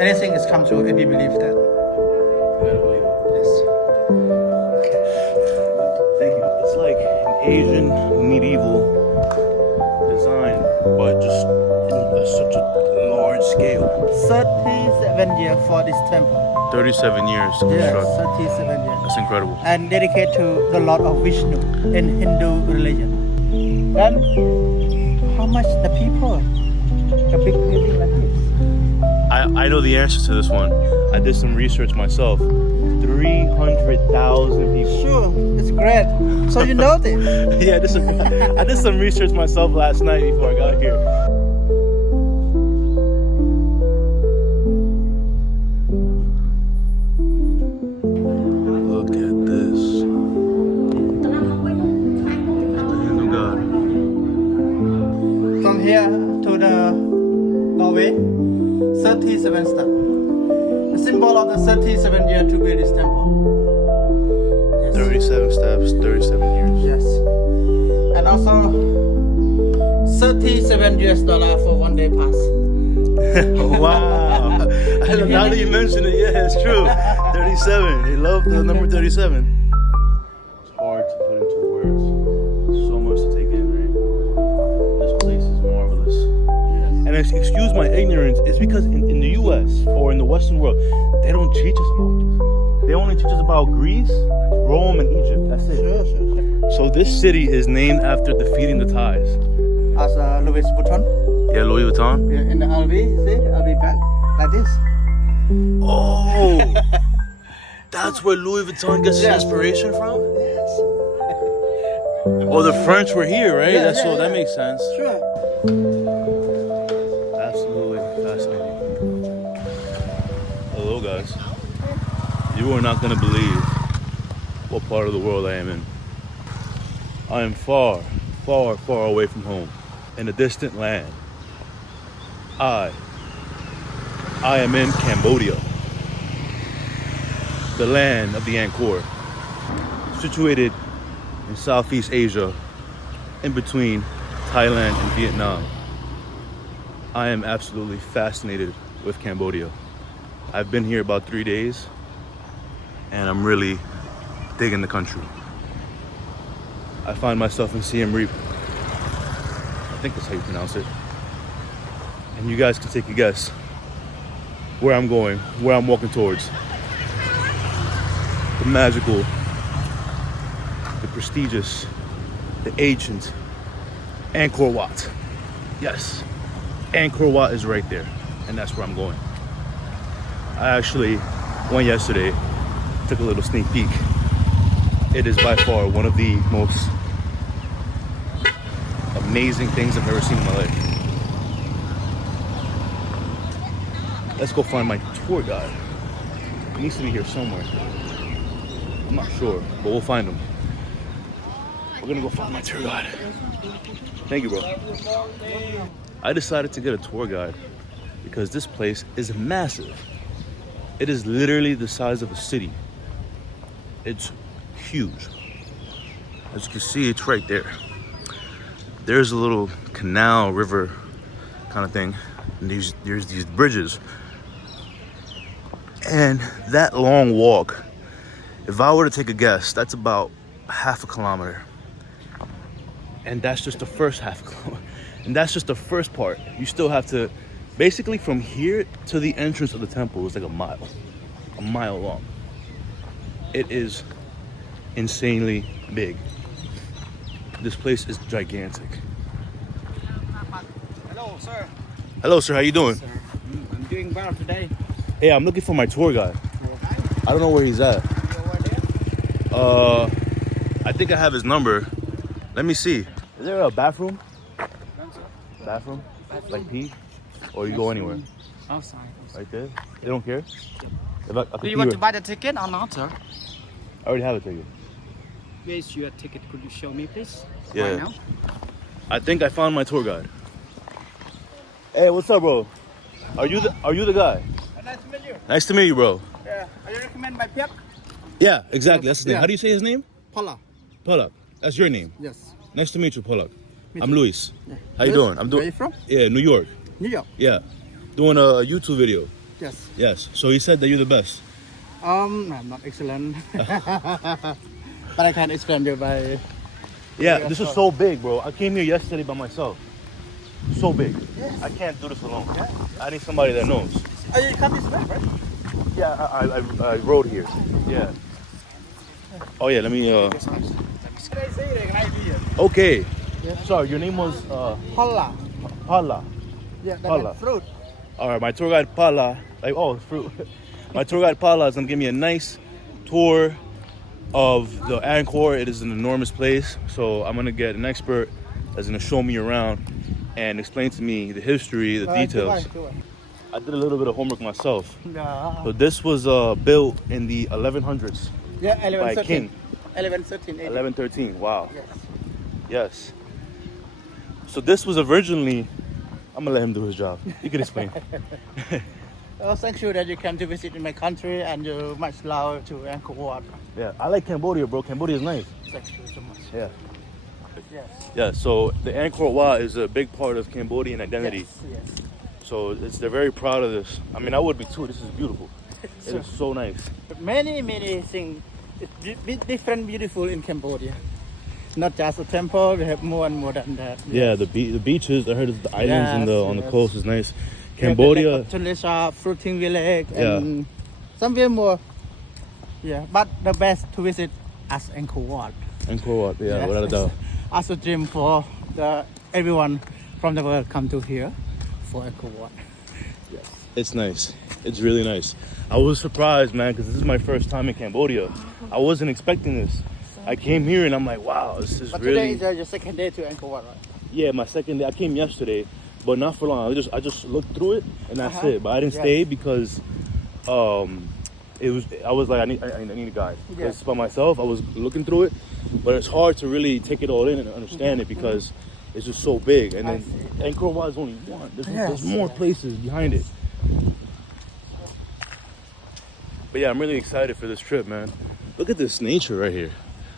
anything is come true if you believe that. You gotta believe it. Yes. Thank you. It's like an Asian medieval design, but just in such a large scale. 37 years for this temple. 37 years to Yes, construct. 37 years. That's incredible. And dedicated to the Lord of Vishnu in Hindu religion. Then, how much the people? A big building like this. I know the answer to this one. I did some research myself. 300,000 people. Sure, it's great. So you know this. Yeah, I did some research myself last night before I got here. Look at this. The Hindu God. From here to the Norway, 37 steps. The symbol of the 37 year to build this temple. Yes. 37 steps, 37 years. Yes. And also $37 for one day pass. Wow. Now that you mention it, yeah, it's true. 37. They love the number 37. It's hard to put into words. So much to take in, right? This place is marvelous. Yes. And excuse my ignorance, it's because in the US or in the Western world, they don't teach us about this. They only teach us about Greece, Rome, and Egypt. That's it. Sure. So this city is named after defeating the Thais. As Louis Vuitton. Yeah, Louis Vuitton. In the LV, see? LV bag. Like this. Oh, that's where Louis Vuitton gets his Yes. inspiration from? Yes. Oh, the French were here, right? Yeah, So yeah. that makes sense. Sure. Absolutely fascinating. Hello, guys. You are not going to believe what part of the world I am in. I am far, far, far away from home, in a distant land. I am in Cambodia, the land of the Angkor, situated in Southeast Asia, in between Thailand and Vietnam. I am absolutely fascinated with Cambodia. I've been here about 3 days, and I'm really digging the country. I find myself in Siem Reap. I think that's how you pronounce it. And you guys can take a guess where I'm going, where I'm walking towards. The magical, the prestigious, the ancient Angkor Wat. Yes, Angkor Wat is right there, and that's where I'm going. I actually went yesterday, took a little sneak peek. It is by far one of the most amazing things I've ever seen in my life. Let's go find my tour guide. He needs to be here somewhere. I'm not sure, but we'll find him. We're gonna go find my tour guide. Thank you, bro. I decided to get a tour guide because this place is massive. It is literally the size of a city. It's huge. As you can see, it's right there. There's a little canal, river kind of thing. And there's these bridges. And that long walk, if I were to take a guess, that's about half a kilometer. And that's just the first half a kilometer. And that's just the first part. You still have to, basically from here to the entrance of the temple is like a mile long. It is insanely big. This place is gigantic. Hello, sir. Hello, sir. How you doing? Sir, I'm doing well today. Hey, I'm looking for my tour guide. I don't know where he's at. I think I have his number. Let me see. Is there a bathroom? Bathroom? Like pee? Or you go anywhere? Outside. Right there? They don't care? If I could Do you pee want right- to buy the ticket or not, sir? I already have a ticket. Where is your ticket? Could you show me, please? Yeah. Right now? I think I found my tour guide. Hey, what's up, bro? Are you the guy? Nice to meet you. Nice to meet you, bro. Yeah. Are you recommend my pep? Yeah, exactly. That's his name. Yeah. How do you say his name? Phalla. Polak. That's your name. Yes. Nice to meet you, Polak. Me I'm too. Luis. Yeah. How you Yes. doing? I'm Where doing. you from? Yeah, New York. New York. Yeah, doing a YouTube video. Yes. Yes. So he said that you're the best. I'm not excellent. But I can explain you by... Yeah, this is so big, bro. I came here yesterday by myself. So big. Yes. I can't do this alone. Yeah. I need somebody that knows. Oh, you come this way, right? Yeah, I rode here. Yeah. Oh yeah, let me Okay. Yeah. Sorry, your name was Phalla. Phalla. Yeah, that Phalla. is fruit. Alright, my tour guide Phalla, fruit. My tour guide Phalla is gonna give me a nice tour of the Angkor. It is an enormous place, so I'm gonna get an expert that's gonna show me around and explain to me the history, the details. I did a little bit of homework myself. Yeah. So this was built in the 1100s Yeah, by 1113. King. 1113. 1113. Wow. Yes. Yes. So this was originally. I'm gonna let him do his job. You can explain. Oh, thank you that you came to visit in my country and you much love to Angkor Wat. Yeah, I like Cambodia, bro. Cambodia is nice. Thank you so much. Yeah. Yes. Yeah. So the Angkor Wat is a big part of Cambodian identity. Yes. Yes. So they're very proud of this. I mean, I would be too. This is beautiful. It is so nice. But many things. It's different, beautiful in Cambodia. Not just a temple. We have more and more than that. Yeah, the beaches. I heard the islands on the coast is nice. Cambodia. Cambodia. Fruiting village and somewhere more. Yeah, but the best to visit as Angkor Wat. Angkor Wat, yeah, without a doubt. As a dream for everyone from the world come to here for Angkor Wat. Yes. It's nice. It's really nice. I was surprised, man, because this is my first time in Cambodia. I wasn't expecting this. I came here and I'm like, wow, this is but really. Today is your second day to Angkor Wat, right? Yeah, my second day. I came yesterday, but not for long. I just looked through it and that's it. But I didn't stay because I was like I need a guide. Because by myself, I was looking through it, but it's hard to really take it all in and understand it because it's just so big. And then Angkor Wat is only one. There's more places behind it. But yeah, I'm really excited for this trip, man. Look at this nature right here.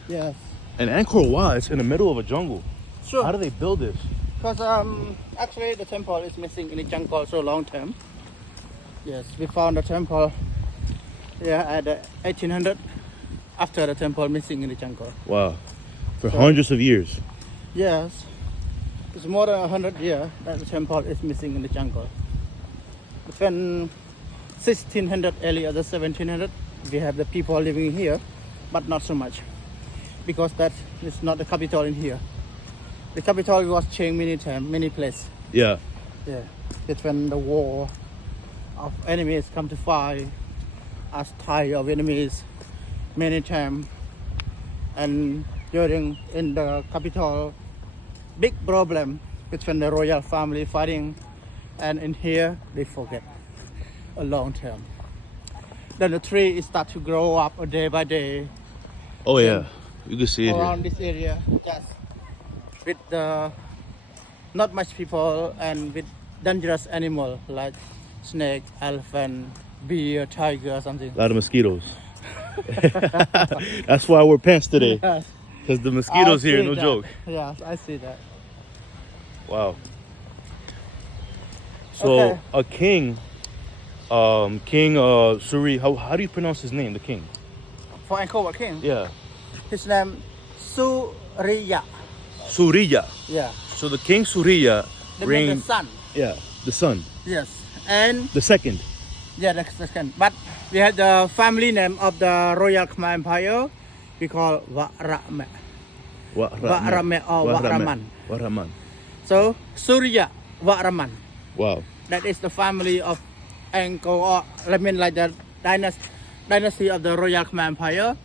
Yes. And Angkor Wat, it's in the middle of a jungle. Sure. How do they build this? Because actually the temple is missing in the jungle so long time. Yes, we found the temple at the 1800 after the temple missing in the jungle. Wow. For hundreds of years. Yes. It's more than 100 years that the temple is missing in the jungle. But when 1600 earlier, the 1700, we have the people living here, but not so much. Because that is not the capital in here. The capital was changed many times, many places. Yeah. Yeah. It's when the war of enemies come to fight us Thai of enemies many times. And during in the capital, big problem between the royal family fighting, and in here they forget a long term. Then the tree start to grow up day by day. Oh yeah, you can see it around here. this area, just with the not much people and with dangerous animal like snake, elephant, bear, tiger, something. A lot of mosquitoes. That's why I wear pants today. Yes. Because the mosquitoes here, no joke. Yes, I see that. Wow. So a king, King Suri, how do you pronounce his name, the king? For Angkor Wat king? Yeah. His name Suriya. Suriya. Yeah. So the king Suriya The reigned. son. Yeah, the son. Yes. And The second. yeah, the second. But we had the family name of the Royal Khmer Empire. We call Warame. Warame or Waraman. Waraman. So Suriya Waraman. Wow. That is the family of Angkor Wat. I mean, like the dynasty of the Royal Khmer Empire.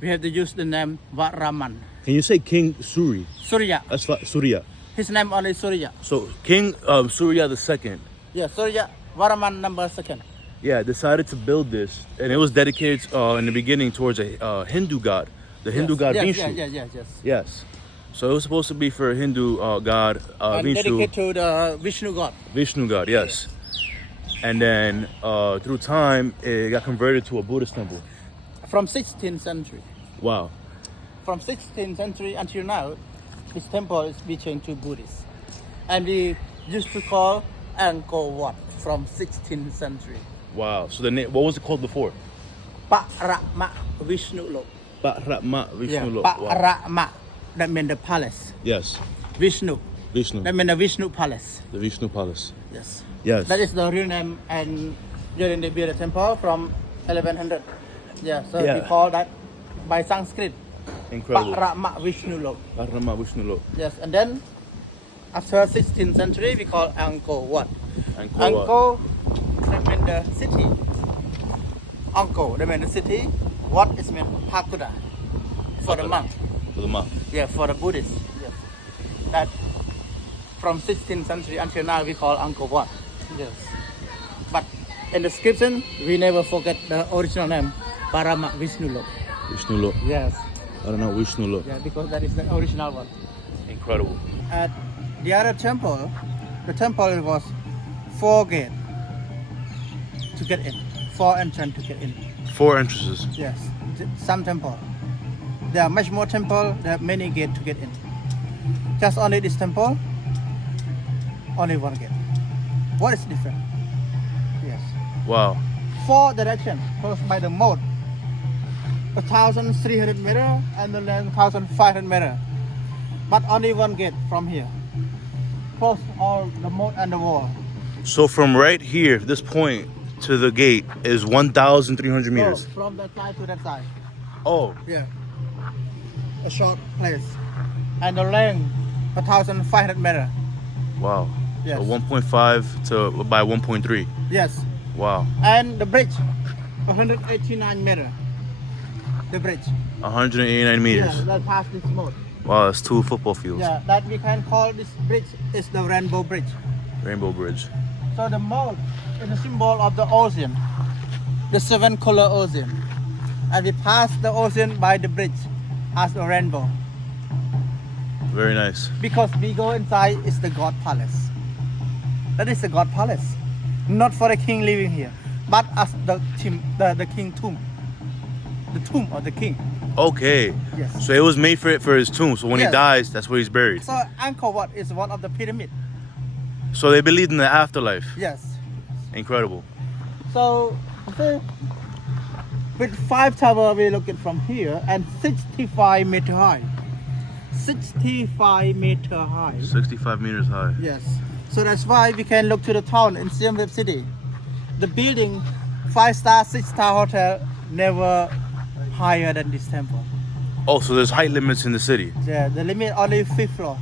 We have to use the name Waraman. Can you say King Suri? Surya. That's Surya. His name only Surya. So King Surya the second. Yeah, Surya Waraman number second. Yeah, decided to build this, and it was dedicated in the beginning towards a Hindu god, the Hindu god Vishnu. Yes. Yes. So it was supposed to be for a Hindu god And Vishnu. dedicated to the Vishnu God. Vishnu God, yes. And then through time, it got converted to a Buddhist temple. From 16th century. Wow. From 16th century until now, this temple is becoming to Buddhist. And we used to call Angkor Wat from 16th century. Wow. So the name, what was it called before? Parama Vishnu Lok. Parama Vishnu Lok. Wow. Parama, that means the palace. Yes. Vishnu, Vishnu. that means the Vishnu palace. The Vishnu Palace. Yes. Yes. That is the real name, and during the Buddhist Temple from 1100. Yeah, so Yeah. we call that by Sanskrit. Incredible. Parama Vishnu Lok. Parama Vishnu Lok. Yes, and then after 16th century, we call Angkor Wat. Angkor Wat. Angkor, that means the city. Angkor, that means the city. Wat is meant Pagoda for the monk. For the monk. Yeah, for the Buddhists. Yes. That from 16th century until now we call Angkor Wat. Yes. But in the description, we never forget the original name, Parama Vishnu Lok. Vishnu Lok. Yes. Parama Vishnu Lok. Yeah, because that is the original one. Incredible. At the other temple, the temple was 4 gates to get in, 4 entrance to get in. 4 entrances. Yes, some temple. There are much more temple. There are many gates to get in. Just only this temple, only 1 gate. What is different? Yes. Wow. 4 directions closed by the moat. 1,300 meters and the length 1,500 meters. But only 1 gate from here. Close all the moat and the wall. So from right here, this point to the gate is 1,300 meters. No, from that side to that side. Oh. Yeah. A short place. And the length 1,500 meters. Wow. Yes. So 1.5 to by 1.3. Yes. Wow. And the bridge 189 meters. The bridge. 189 meters. Yeah, that past this moat. Wow, that's 2 football fields. Yeah, that we can call this bridge is the Rainbow Bridge. Rainbow Bridge. So the moat is a symbol of the ocean, the 7-color ocean. And we pass the ocean by the bridge as a rainbow. Very nice. Because we go inside is the God Palace. That is the God Palace. Not for the king living here, but as the king tomb. The tomb of the king. Okay. Yes. So it was made for his tomb. So when he Yes. dies, that's where he's buried. So Angkor Wat is one of the pyramid. So they believed in the afterlife. Yes. Incredible. So with 5 towers we look at from here and 65 meter high. 65 meter high. 65 meters high. Yes. So that's why we can look to the town in Siem Reap city. The building 5-star, 6-star hotel never higher than this temple. Oh, so there's height limits in the city. Yeah, the limit only 5th floor.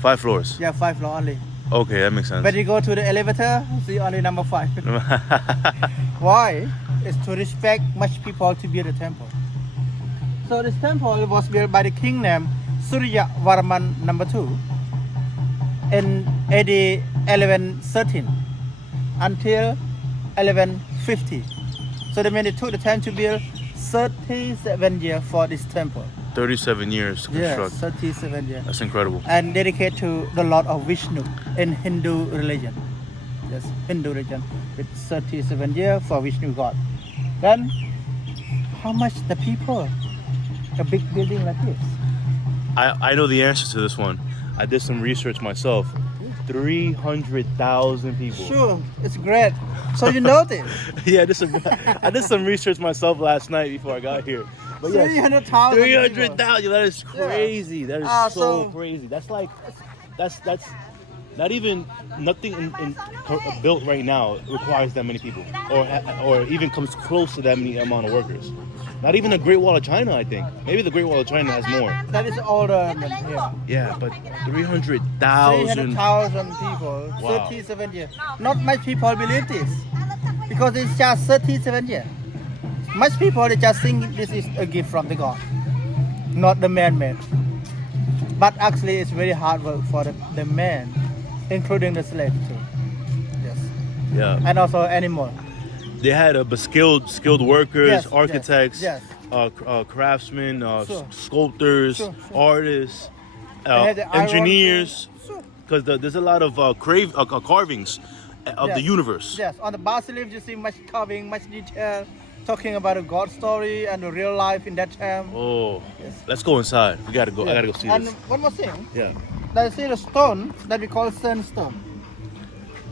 5 floors. Yeah, 5 floor only. Okay, that makes sense. When you go to the elevator, see only number 5. Why? It's to respect much people to build the temple. So this temple was built by the king named Surya Varman II in AD 1113 until 1150. So they mean it took the time to build 37 years for this temple. 37 years to construct. Yes, 37 years. That's incredible. And dedicated to the Lord of Vishnu in Hindu religion. Yes, Hindu religion with 37 years for Vishnu God. Then, how much the people? A big building like this. I know the answer to this one. I did some research myself. 300,000 people. Sure, it's great. So you know this. Yeah, I did some research myself last night before I got here. But yes, 300,000. 300,000. That is crazy. That is so so- crazy. That's like, that's not even nothing built right now requires that many people, or even comes close to that many amount of workers. Not even the Great Wall of China, I think. Maybe the Great Wall of China has more. That is older than here. Yeah, but 300,000. 300,000 people, Wow. 37 years. Not much people believe this because it's just 37 years. Much people they just think this is a gift from the God, not the man-made. But actually, it's very hard work for the man, including the slave too. Yes, Yeah. and also animal. They had skilled workers, Yes, architects, yes, craftsmen, Sure. sculptors, Sure. artists, They had the iron engineers. too. Sure. Because there's a lot of carvings of the Yes. universe. Yes, on the bas-relief you see much carving, much detail, talking about a God story and the real life in that time. Oh, Yes. let's go inside. We gotta go. I Yeah. gotta go see And this. one more thing, Yeah. that you see the stone that we call sandstone.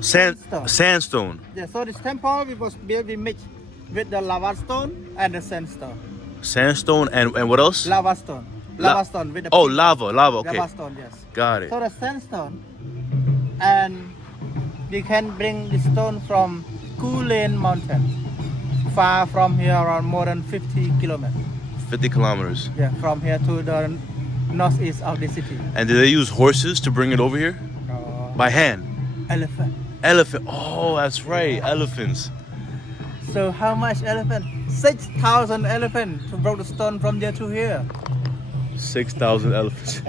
Sandstone. Yeah, so this temple was built with mixed with the lava stone and the sandstone. Sandstone and what else? Lava stone. Lava stone with the Oh, pink lava. Okay. lava stone, yes. Got it. So the sandstone, and we can bring the stone from Kulin Mountain, far from here, around more than 50 kilometers. 50 kilometers. Yeah, from here to the northeast of the city. And did they use horses to bring it over here? By hand? Elephant. Elephant. Oh, that's right. Elephants. So how much elephant? 6,000 elephants to bring the stone from there to here. 6,000 elephants.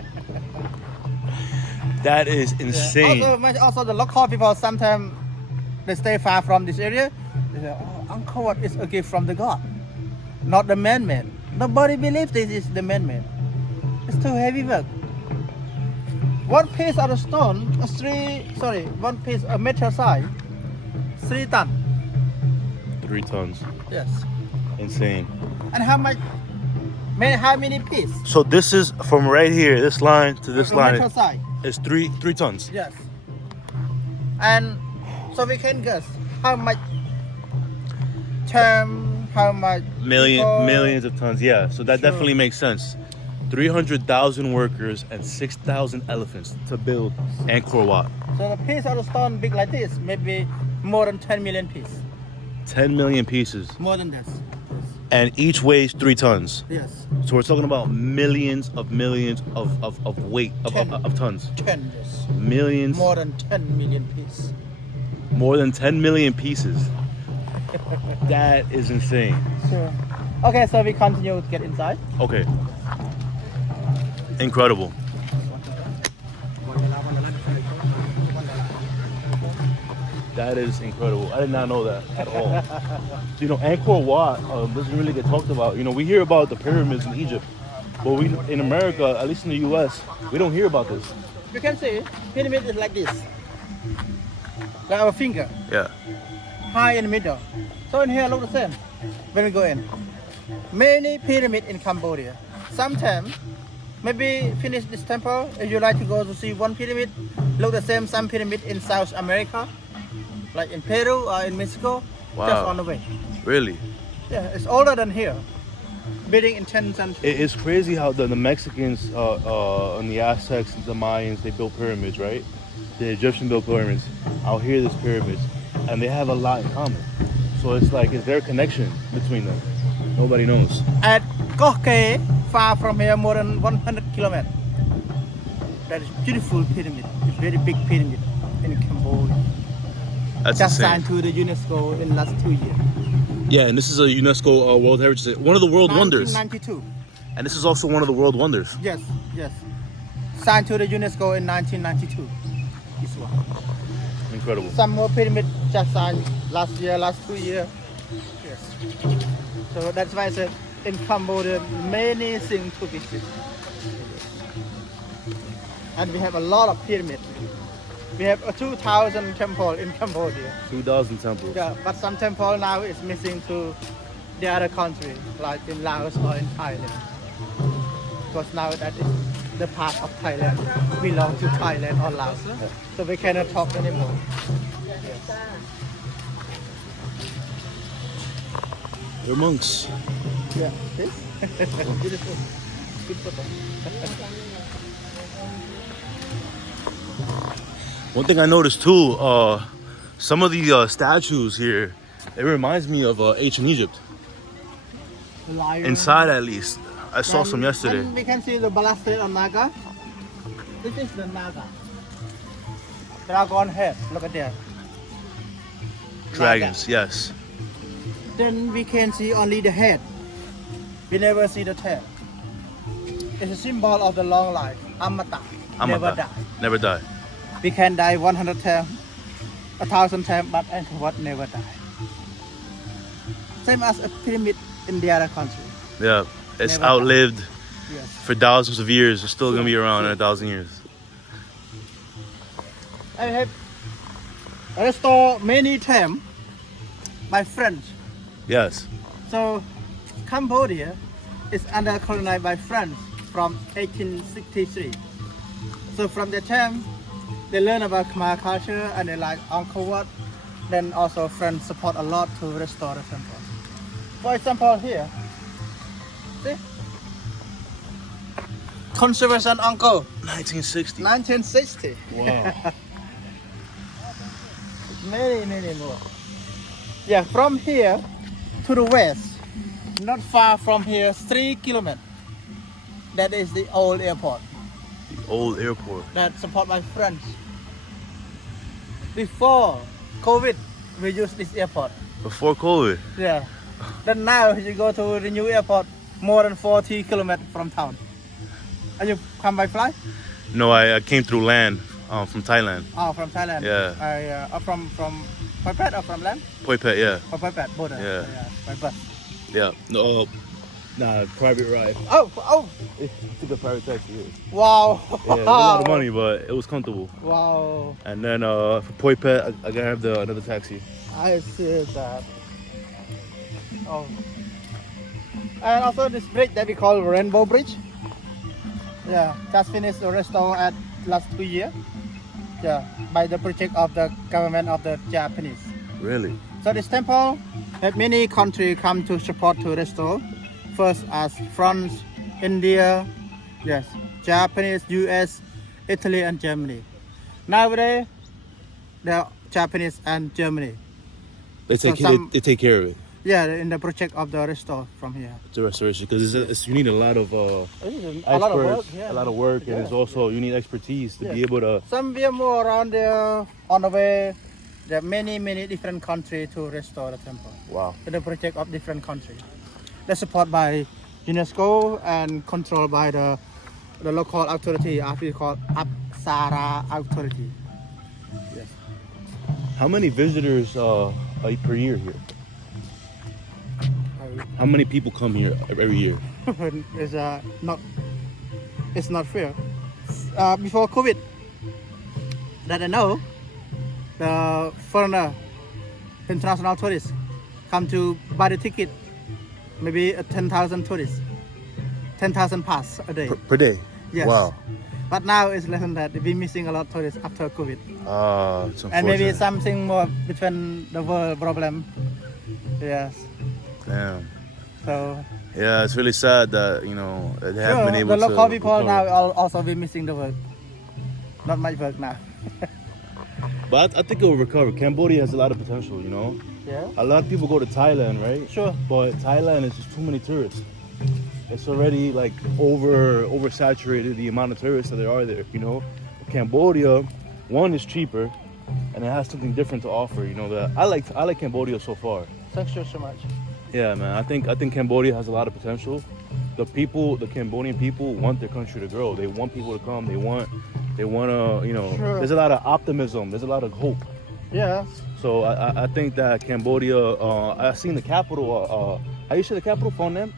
That is insane. Yeah. Also the local people, sometimes they stay far from this area. They say, oh, Angkor Wat is a gift from the god, not the man-made. Nobody believes this is the man-made. It's too heavy work. One piece of the stone, one piece a meter size, 3 tons. 3 tons. Yes. Insane. And how many pieces? So this is from right here, this line to this line. Meter size. It's 3 tons. Yes. And so we can guess how much time, how much Millions of tons. Yeah. So that Sure. definitely makes sense. 300,000 workers and 6,000 elephants to build Angkor Wat. So the piece of the stone big like this, maybe more than 10 million pieces. 10 million pieces. More than this. And each weighs 3 tons. Yes. So we're talking about millions of weight of tons. 10, yes. Millions. More than 10 million pieces. More than 10 million pieces. That is insane. Sure. Okay, so we continue to get inside. Okay. Incredible. That is incredible. I did not know that at all. You know, Angkor Wat doesn't really get talked about. You know, we hear about the pyramids in Egypt, but we in America, at least in the U.S., we don't hear about this. You can see pyramid is like this, like our finger, Yeah. high in the middle. So in here look the same. When we go in, many pyramid in Cambodia. Sometimes, maybe finish this temple. If you like to go to see one pyramid, look the same some pyramid in South America, like in Peru or in Mexico. Wow. Just on the way. Really? Yeah, it's older than here. Building in 10th century. It's crazy how the Mexicans and the Aztecs, the Mayans, they built pyramids, right? The Egyptians built pyramids. Out here, there's pyramids, and they have a lot in common. So it's like, is there a connection between them? Nobody knows. At Koke, far from here, more than 100 kilometers. That is beautiful pyramid. It's very big pyramid in Cambodia. That's Just insane. signed to the UNESCO in last 2 years. Yeah, and this is a UNESCO World Heritage Site, one of the world wonders. 1992. And this is also one of the world wonders. Yes, yes. Signed to the UNESCO in 1992. This one. Incredible. Some more pyramid just signed last year, last 2 years. Yes. So that's why I said in Cambodia, many things to visit. And we have a lot of pyramids. We have a 2,000 temple in Cambodia. 2,000 temples. Yeah, but some temple now is missing to the other country, like in Laos or in Thailand. Because now that is the part of Thailand belong to Thailand or Laos. So we cannot talk anymore. Yes. They're monks. Yeah, this? Beautiful. Good photo. One thing I noticed too, some of the statues here, it reminds me of ancient Egypt. Lion. Inside, at least. I saw some yesterday. And we can see the balustrade of Naga. This is the Naga. Dragon head. Look at that. Dragons, yes. Then we can see only the head. We never see the tail. It's a symbol of the long life. Amata. Never die. Never die. We can die 100 times, 1,000 times, but Angkor Wat never die. Same as a pyramid in the other country. Yeah, it's Never outlived Yes. for thousands of years. It's still gonna be around in 1,000 years. I have restored many times by French. Yes. So Cambodia is under colonized by France from 1863. So from that time, they learn about Khmer culture and they like Angkor Wat. Then also friends support a lot to restore the temple. For example, here, see, conservation Angkor, 1960. 1960. Wow. Many more. Yeah, from here to the west, not far from here, 3 kilometers. That is the old airport. The old airport. That support my friends. Before COVID, we used this airport. Before COVID. Yeah. Then now you go to the new airport, more than 40 kilometers from town. And you come by flight? No, I came through land from Thailand. Oh, from Thailand. Yeah. From Phoi Phet or from land? Phoi Phet, yeah. From Phoi Phet, border. Yeah. By bus. Yeah. No, nah, private ride. Oh. It took a private taxi. Yeah. Wow. Yeah, it was a lot of money, but it was comfortable. Wow. And then for Phoi Phet, I gotta have another taxi. I see that. Oh. And also this bridge that we call Rainbow Bridge. Yeah, just finished the restore at last 2 years. Yeah, by the project of the government of the Japanese. Really? So this temple had many countries come to support to restore. First as France, India, yes, Japanese, US, Italy and Germany. Nowadays, the Japanese and Germany. They take care of it. Yeah, in the project of the restore from here. The restoration, because you need a lot of A experts, lot of work, yeah. a lot of work, and it's also you need expertise to be able to. Some we are more around there on the way. There are many different countries to restore the temple. Wow. In the project of different countries. They're supported by UNESCO and controlled by the local authority, actually called Apsara authority. Yes. How many visitors per year here? How many people come here every year? It's not fair. Before COVID, that I know, the foreigner, international tourists, come to buy the ticket. Maybe 10,000 tourists, 10,000 pass a day. Per day? Yes. Wow. But now it's less than that. We're missing a lot of tourists after COVID. It's and maybe something more between the world problem. Yes. Damn. So. Yeah, it's really sad that they haven't been able to. The local people now also be missing the work. Not much work now. But I think it will recover. Cambodia has a lot of potential, Yeah. A lot of people go to Thailand, right? Sure. But Thailand is just too many tourists. It's already like oversaturated the amount of tourists that there are there, Cambodia, one is cheaper and it has something different to offer, that I like Cambodia so far. Thank you so much. Yeah, man. I think Cambodia has a lot of potential. The Cambodian people want their country to grow. They want people to come. They want to, Sure. There's a lot of optimism. There's a lot of hope. Yeah. So I think that Cambodia, I've seen the capital, how you say the capital? Phnom Penh?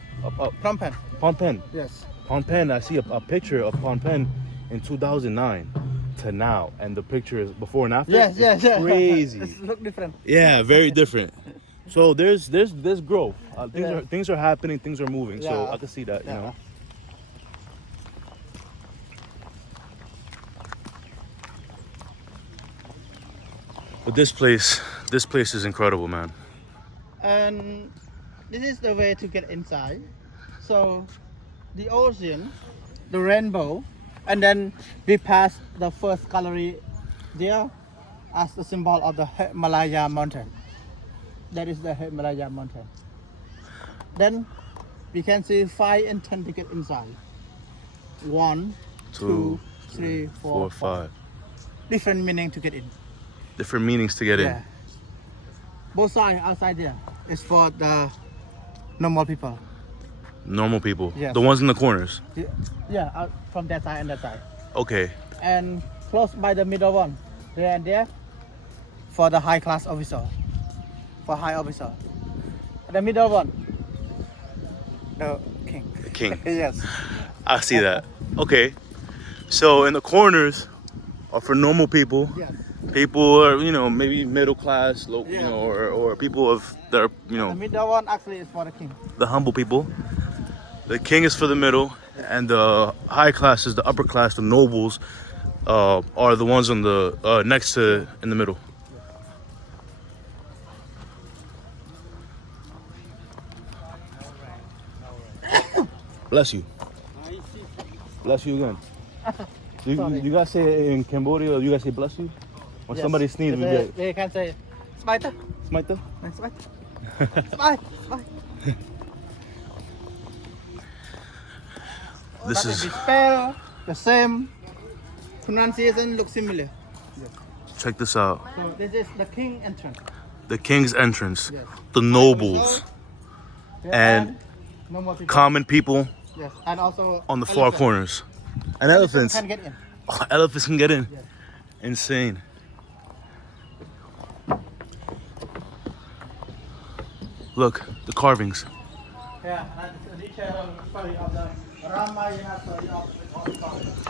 Phnom Penh. Phnom Penh. Yes. Phnom Penh, I see a picture of Phnom Penh in 2009 to now. And the picture is before and after. Yes. Crazy. It looks different. Yeah, very different. So there's growth. Yeah. Things are happening, things are moving. So Yeah. I can see that, Yeah. But this place is incredible, man. And this is the way to get inside. So the ocean, the rainbow, and then we pass the first gallery there as the symbol of the Himalaya mountain. That is the Himalaya mountain. Then we can see 5 and 10 to get inside. 1, 2, 3, 4, 5. Different meaning to get in. Different meanings to get in. Both sides outside there is for the normal people. Normal people. Yes. The ones in the corners. Yeah, out from that side and that side. Okay. And close by the middle one, there and there, for the high class officer. For high officer. The middle one, the king. The king. Yes. I see that. Okay. So in the corners are for normal people. Yes. People are, maybe middle class, low, Yeah. or people that are, The middle one actually is for the king. the humble people. The king is for the middle, and the high class is the upper class, the nobles, are the ones on the next to in the middle. Bless you. Bless you again. You guys say in Cambodia, you guys say bless you? When somebody sneezes, they can say, Smite. Smite them? Smite. Smite. This is... The spell, the same pronunciation looks similar. Yes. Check this out. So this is the king entrance. The king's entrance. Yes. The nobles. And normal people. common people. Yes. And also on the far corners. And elephants. Can get in. Oh, elephants can get in. Yes. Insane. Look, the carvings. Yeah, that's a detailed story of the Ramayana story of the carvings.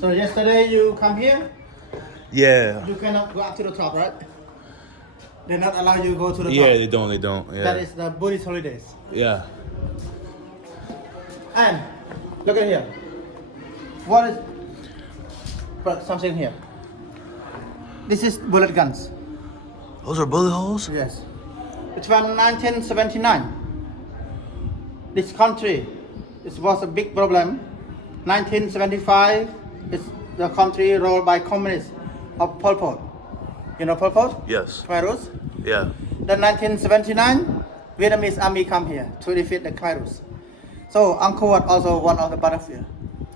So yesterday you come here, Yeah. you cannot go up to the top, right? They not allow you to go to the Yeah, top. they don't. Yeah. That is the Buddhist holidays. Yeah. And look at here. What is but something here? This is bullet guns. Those are bullet holes? Yes. It's from 1979. This country, it was a big problem. 1975, it's the country ruled by communists of Pol Pot. You know Pol Pot? Yes. Khmer Rouge. Yeah. Then 1979, Vietnamese army come here to defeat the Khmer Rouge. So Angkor Wat also one of the battlefield.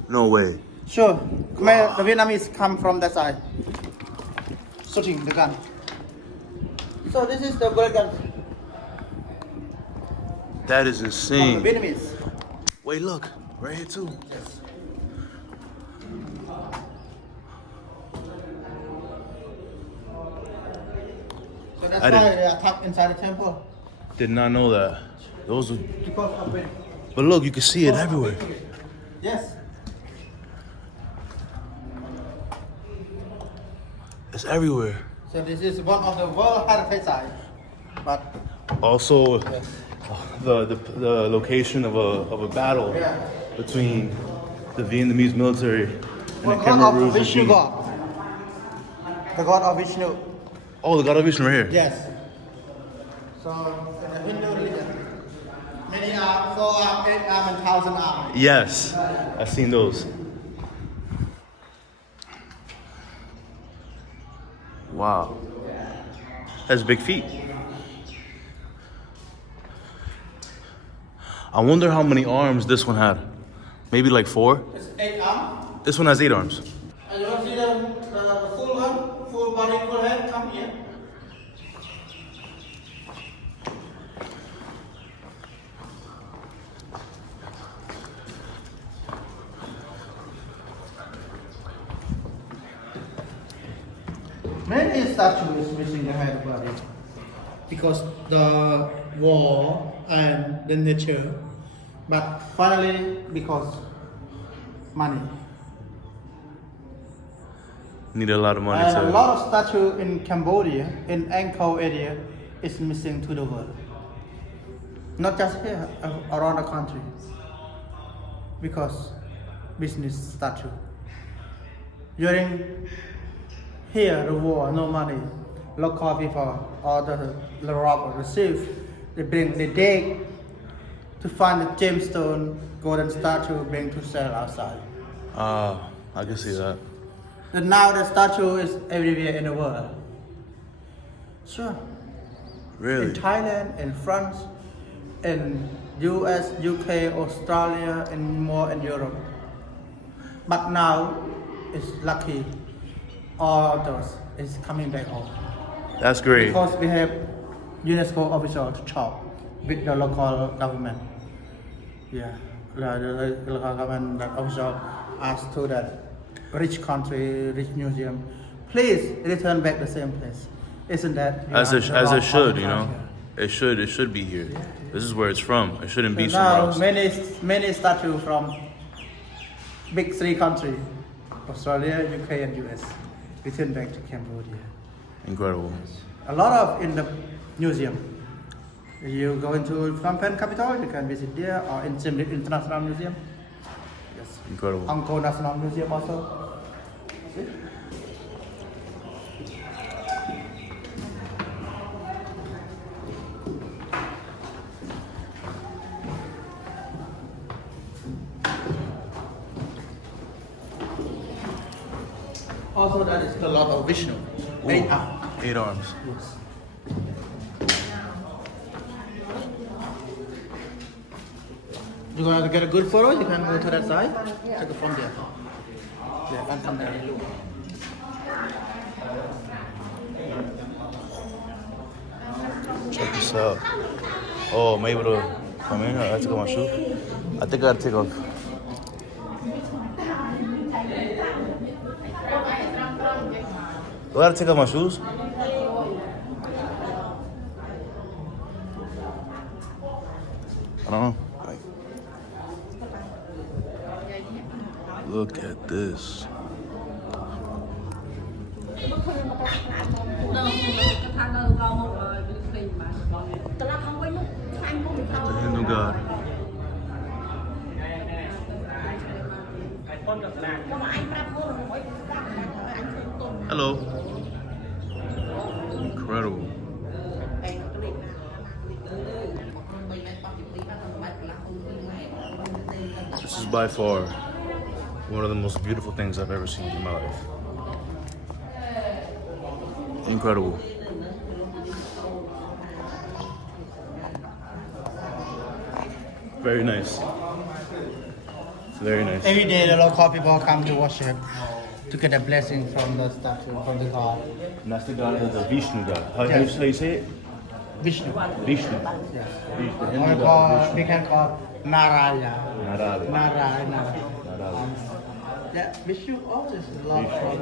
No way. Sure, the Vietnamese come from that side, shooting the gun. So this is the bullet gun That is from insane. the Vietnamese. Wait, look. Right here too. Yes. So that's I why didn't- they attack inside the temple. Did not know that. Those are... Because of it. But look, you can see it everywhere. Yes. It's everywhere. So this is one of the World Heritage sites. But Also, yes. the location of a battle Yeah. between the Vietnamese military and the Well, Khmer God Rouge of Vishnu regime. God. The God of Vishnu. Oh, the God of Vishnu right here. Yes. So in the Hindu religion, many are 4 arm, 8 arm, and 1,000 arm. Yes, I've seen those. Wow, that's big feet. I wonder how many arms this one had. Maybe like 4. It's 8 arm. This one has 8 arms. And you want to see the full one, full body, full head, come here. Many statues missing the head body because the war and the nature, but finally because money. Need a lot of money And a to. lot of statue in Cambodia, in Angkor area, is missing to the world. Not just here, around the country. Because business statue. During here the war, no money. Local people or the robber receive, they dig to find the gemstone, golden statue, bring to sell outside. Ah, I can see that. And now the statue is everywhere in the world. Sure. Really? In Thailand, in France, in US, UK, Australia, and more in Europe. But now, it's lucky, all those is coming back home. That's great. Because we have UNESCO official to talk with the local government. Yeah, the local government that official asked to that rich country, rich museum, please return back the same place. Isn't that As it should, you know. It should be here. This is where it's from. It shouldn't be somewhere now else. many statues from big 3 countries, Australia, UK, and US, return back to Cambodia. Incredible. A lot of in the museum. You go into Phnom Penh capital, you can visit there, or in Siem Reap International Museum. Yes. Incredible. Angkor National Museum also. See? Also, that is the Lord of Vishnu. Ooh, 8 arms. 8 arms. Yes. You want to get a good photo? You can go to that side. Take it from there. Yeah, and from there. Check this out. Oh, I'm able to come in. I took off my shoe. I think I gotta take off. Do I gotta take off my shoes? I don't know. Look at this. The Hindu god. Hello. Incredible. This is by far one of the most beautiful things I've ever seen in my life. Incredible. Very nice. Very nice. Every day the local people come to worship to get a blessing from the statue, from the god. And that's the god of the Vishnu god. How do you say it? Vishnu. Vishnu. Yes. The Hindu god. We can call Narayana. Narayana. Narayana. Narayana. Yeah, Vishnu always love from.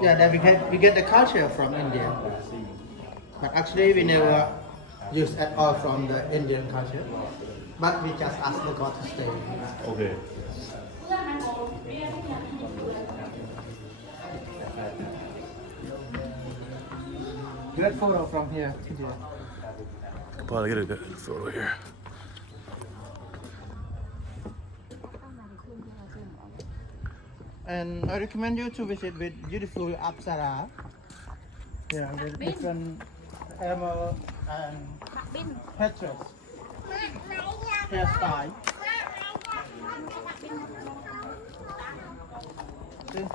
Yeah, then we get the culture from India. But actually we never use at all from the Indian culture. But we just ask the god to stay. Okay. Great photo from here to there. Could probably get a good photo here. And I recommend you to visit with beautiful Apsara. Yeah, with different emerald and petrus hairstyle. See?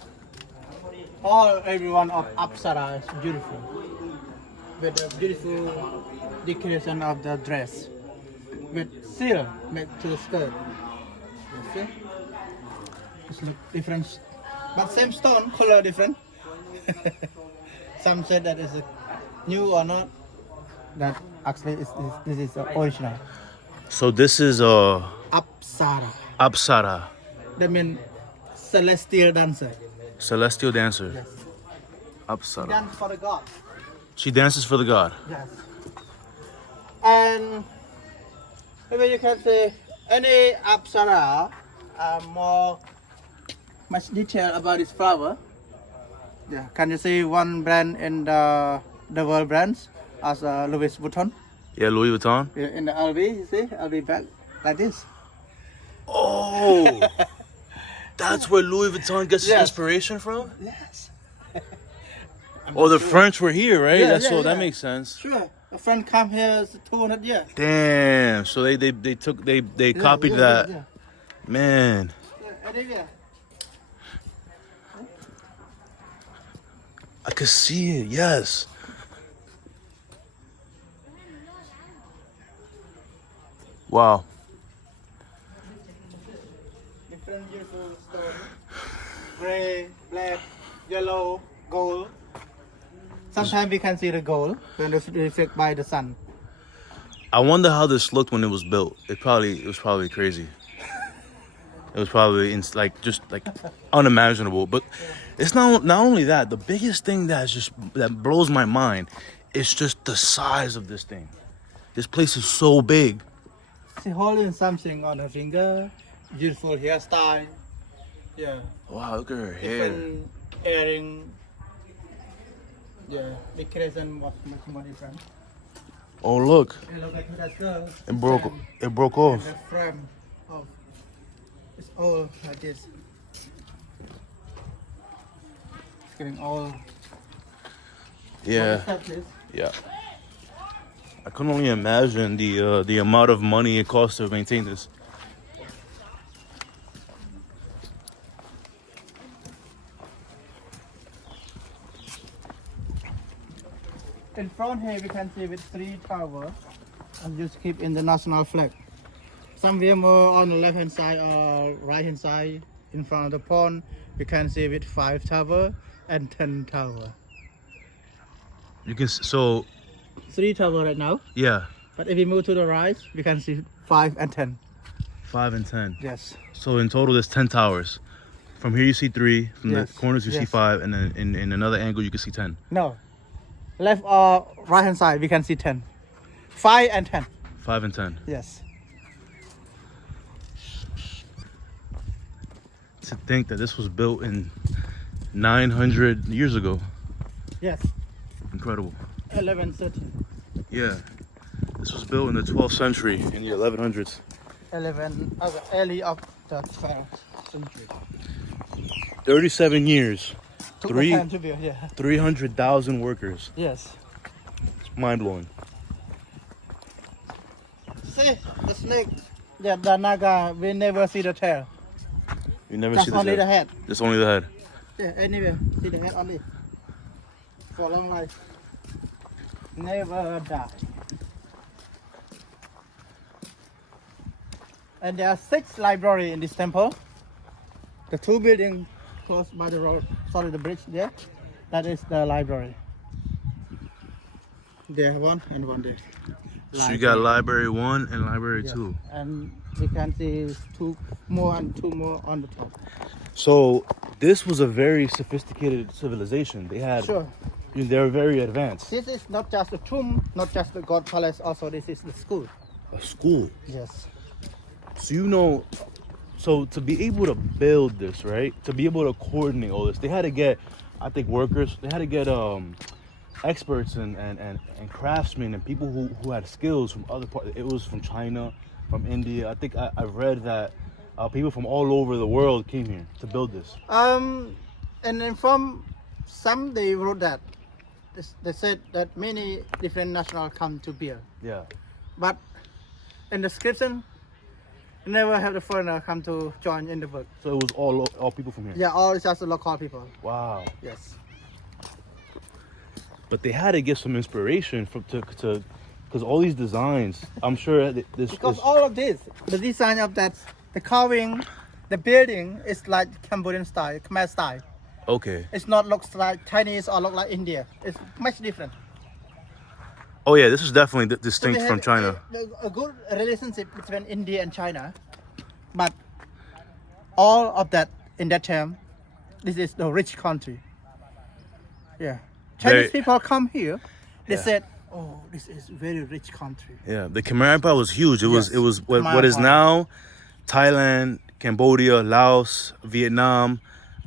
Everyone of Apsara is beautiful. With a beautiful decoration of the dress. With seal made to the skirt. You see? It's look different, but same stone, color different. Some said that is new or not. That actually this is the original. So this is Apsara. Apsara, That means celestial dancer. celestial dancer. Yes. Apsara. Dance for the god. She dances for the god. Yes. And maybe you can say any Apsara more much detail about this flower. Yeah. Can you see one brand in the world brands as Louis Vuitton? Yeah, Louis Vuitton. Yeah, in the LV, you see, LV bag like this. Oh, that's where Louis Vuitton gets his Yes. inspiration from? Yes. Oh, the French were here, right? Yeah, That's yeah, so that yeah. makes sense. Sure. A friend come here 200 years. Damn. So they copied yeah, that. Yeah, Man. yeah. I could see it, yes. Wow. Different beautiful stone. Gray, black, yellow, gold. Sometimes we can see the gold when it's reflected by the sun. I wonder how this looked when it was built. It was probably crazy. It was probably just unimaginable. But it's not only that. The biggest thing that blows my mind is just the size of this thing. This place is so big. She holding something on her finger. Beautiful hairstyle. Yeah. Wow, look at her hair. Different earring. Yeah. Decoration was much more different. Oh look, And look at that girl. it broke. And It broke off. the frame of it's all like this. It's getting all. Yeah, yeah. I can only imagine the amount of money it costs to maintain this. In front here we can see with 3 towers and just keep in the national flag. Somewhere more on the left hand side or right hand side in front of the pond we can see with 5 towers and 10 towers. You can so 3 towers right now, yeah, but if we move to the right we can see 5 and 10. 5 and 10. Yes. So in total, there's 10 towers. From here you see 3. From Yes. the corners you see Yes. 5, and then in another angle you can see 10. No. Left or right hand side we can see 10. 5 and 10. 5 and 10. Yes. To think that this was built in 900 years ago. Yes. Incredible. 1130. Yeah. This was built in the 12th century, in the 1100s. 11 early of the 12th century. 37 years. Took Three- the time to build, yeah. 300,000 workers. Yes. It's mind-blowing. See the snake. Yeah, the naga. We never see the tail. You never That's see the only the head. head. Just only the head. Yeah, anyway, see the head only. For long life. Never die. And there are 6 libraries in this temple. The 2 buildings close by the road, sorry, the bridge there. That is the library. There, 1 and 1 there. So you got library 1 and library Yes. 2. And we can see 2 more and 2 more on the top. So this was a very sophisticated civilization. They had, Sure. they were very advanced. This is not just the tomb, not just the God Palace, also this is the school. A school. Yes. So so to be able to build this, right? To be able to coordinate all this, they had to get, I think, workers. They had to get experts and craftsmen and people who had skills from other parts. It was from China, from India. I think I've read that people from all over the world came here to build this. And then from some they wrote that they said that many different nationals come to build, Yeah. but in the description never have the foreigner come to join in the work. So it was all people from here. Yeah, all just the local people. Wow. Yes. But they had to get some inspiration because all these designs, I'm sure this Because is, all of this, the design of that, the carving, the building is like Cambodian style, Khmer style. okay. It's not looks like Chinese or look like India. It's much different. Oh yeah, this is definitely So distinct we from have China. a good relationship between India and China, but all of that in that term, this is the rich country. Yeah, Chinese Very- people come here, they Yeah. said, "Oh, this is very rich country." Yeah, the Khmer Empire was huge. It Yes, was Khmer what is Empire. now Thailand, Cambodia, Laos, Vietnam,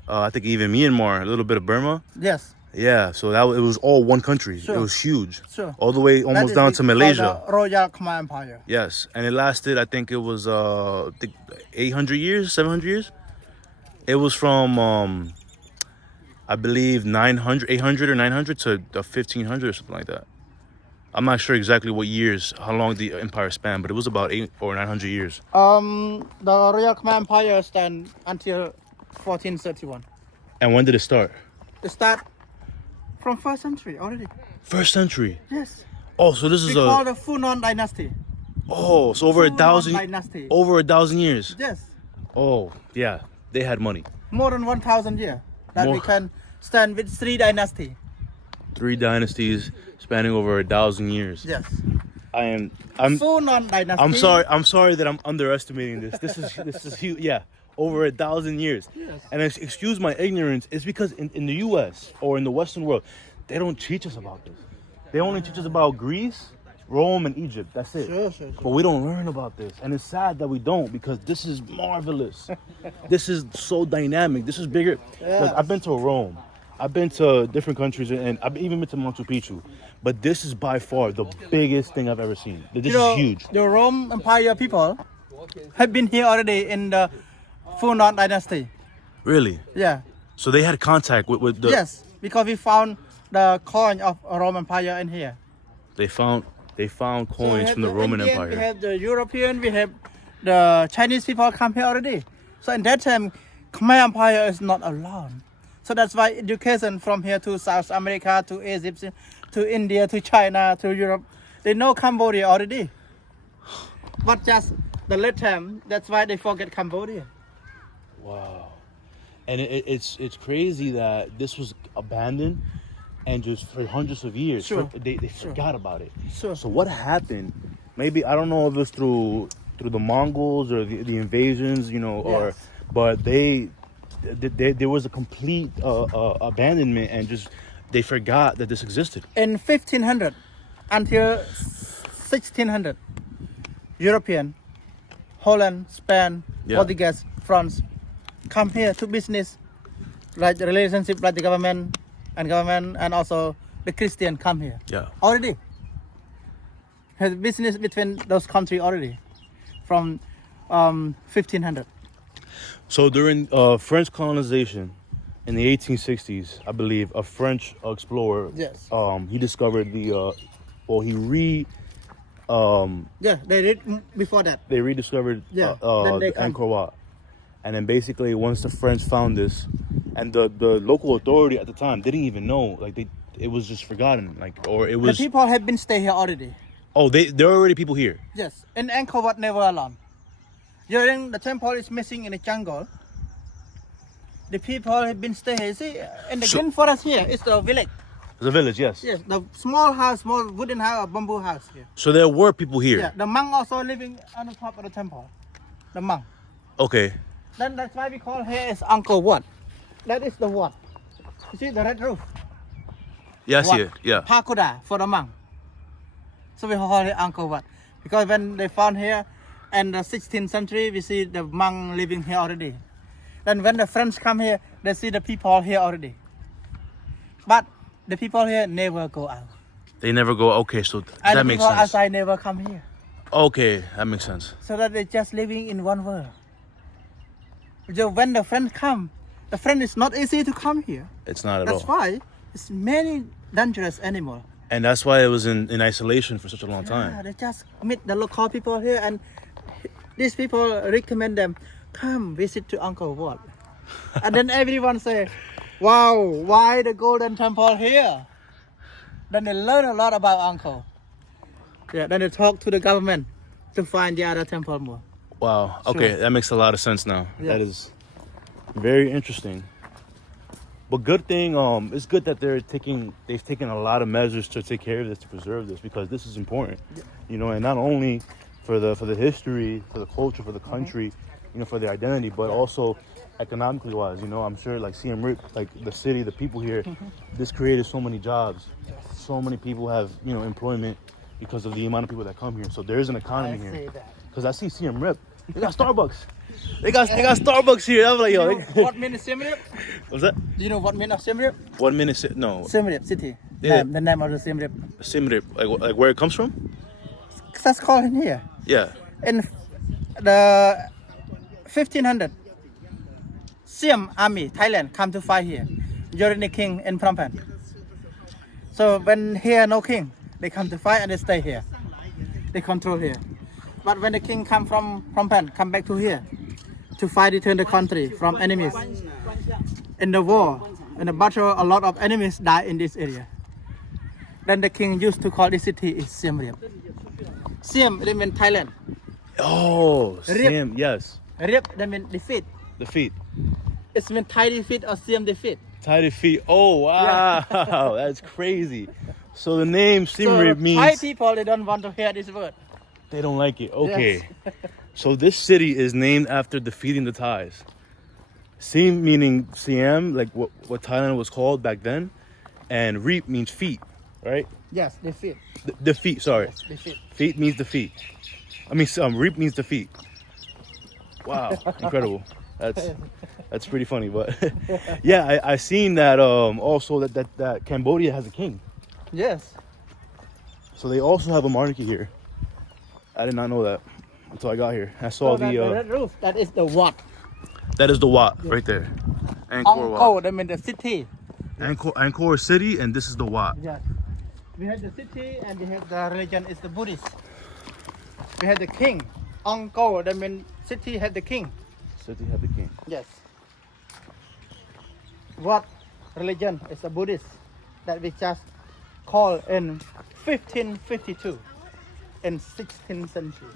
I think even Myanmar, a little bit of Burma. Yes, Yeah, so it was all one country. Sure. It was huge. Sure. All the way That almost is down to called Malaysia. the Royal Khmer Empire. Yes, and it lasted, I think it was 800 years, 700 years. It was from I believe 800 or 900 to 1500 or something like that. I'm not sure exactly what years, how long the empire spanned, but it was about 800 or 900 years. The Royal Khmer Empire stand until 1431. And when did it start? It start from 1st century already. First century. Yes. Oh, so this We is call the Funan dynasty. so over a Funan thousand, dynasty. over 1,000 years. Yes. Oh, yeah, they had money. More than 1,000 years. That we More. can stand with 3 dynasty. 3 dynasties spanning over 1,000 years. Yes. I'm Funan dynasty. I'm sorry that I'm underestimating this. This is huge. Yeah, over 1,000 years. Yes. And excuse my ignorance, it's because in the U.S. or in the Western world, they don't teach us about this. They only teach us about Greece, Rome, and Egypt. That's it. Sure. But we don't learn about this, and it's sad that we don't, because this is marvelous. This is so dynamic. This is bigger. Yes. Look, I've been to Rome, I've been to different countries and I've even been to Machu Picchu, but this is by far the biggest thing I've ever seen. This is huge. The Rome Empire people have been here already in the Funan dynasty. Really? Yeah. So they had contact with the. Yes, because we found the coin of Roman Empire in here. They found coins from the Roman Indian, Empire. We have the European, we have the Chinese people come here already. So in that time, Khmer Empire is not alone. So that's why education from here to South America, to Egypt, to India, to China, to Europe, they know Cambodia already. But just the late time, that's why they forget Cambodia. Wow. And it's crazy that this was abandoned and just for hundreds of years. Sure. They forgot about it. Sure. So what happened? Maybe, I don't know if it's through the Mongols or the invasions, you know, or Yes. but there was a complete abandonment and just they forgot that this existed. In 1500 until 1600, European, Holland, Spain, Yeah. Portuguese, France, come here to business, like the relationship, like the government and also the Christian come here. Yeah. Already. Has business between those countries already from 1500. So during French colonization in the 1860s, I believe, a French explorer, Yes. he discovered yeah, they did before that. they rediscovered Yeah, then they the come. Angkor Wat. And then basically once the French found this, and the local authority at the time didn't even know, like it was just forgotten, like, or it The was, people have been stay here already. oh, there are already people here. Yes, in Angkor Wat never alone. During the temple is missing in the jungle, the people have been stay here. See, in the So- green forest here is the village. It's a village, yes. Yes, the small house, small wooden house, or bamboo house here. So there were people here. Yeah, the monk also living on the top of the temple. The monk. Okay. Then that's why we call here is Angkor Wat. That is the Wat. You see the red roof? Yeah, I see Wat. it. Yeah. Pagoda for the monk. So we call it Angkor Wat. Because when they found here in the 16th century, we see the monk living here already. Then when the French come here, they see the people here already. But the people here never go out. They never go, okay, so And that the makes people sense. outside never come here. Okay, that makes sense. So that they're just living in one world. So when the French come, the French is not easy to come here. It's not at That's all. why it's many dangerous animals. And that's why it was in isolation for such a long Yeah, time. they just meet the local people here, and these people recommend them, come visit to Angkor Wat. And then everyone say, wow, why the golden temple here? Then they learn a lot about Angkor. Yeah, then they talk to the government to find the other temple more. Wow. Okay, Sure. that makes a lot of sense now. Yeah. That is very interesting. But good thing, it's good that they've taken a lot of measures to take care of this, to preserve this, because this is important. Yeah. You know, and not only for the history, for the culture, for the country, you know, for the identity, but also economically wise. You know, I'm sure like Siem Reap, like the city, the people here, this created so many jobs. So many people have, you know, employment because of the amount of people that come here. So there is an economy I here. say that. Cause I see Siem Reap. They got Starbucks. They got Starbucks here. I was like, yo, You know what means Siem Reap? what's that? Do you know what means of Siem Reap? 1 minute. No, Siem Reap city. Yeah. The name of the Siem Reap. Siem Reap. Like where it comes from? That's called in here. Yeah. In the 1500, Siem army, Thailand, come to fight here during the king in Phnom Penh. So when here no king, they come to fight and they stay here. They control here. But when the king come from Phnom Penh, come back to here to fight, return the country from enemies. In the war, in the battle, a lot of enemies die in this area. Then the king used to call this city is Siem Reap. Siem, they mean Thailand. Oh, Reap. Siem. Yes. Reap, they mean defeat. The feet. It's mean Thai defeat or Siem defeat. Tidy feet. Oh wow, that's crazy. So the name Siem So Reap Thai means people, they don't want to hear this word. they don't like it. Okay. Yes. So this city is named after defeating the Thais. Siem meaning Siam, like what Thailand was called back then, and Reap means feet, right? Yes, defeat. Defeat. Sorry, Yes, defeat. feet means defeat. I mean, Reap means defeat. Wow, incredible. That's pretty funny. But yeah, I seen that also that Cambodia has a king. Yes. So they also have a monarchy here. I did not know that until I got here. I saw So the red roof, that is the Wat. that is the Wat right there. Angkor Wat. Angkor, that means the city. Angkor City, and this is the Wat. Yes. We have the city and we have the religion is the Buddhist. We have the king. Angkor, that means city have the king. City have the king. Yes. What religion is a Buddhist that we just call in 1552 in 16th century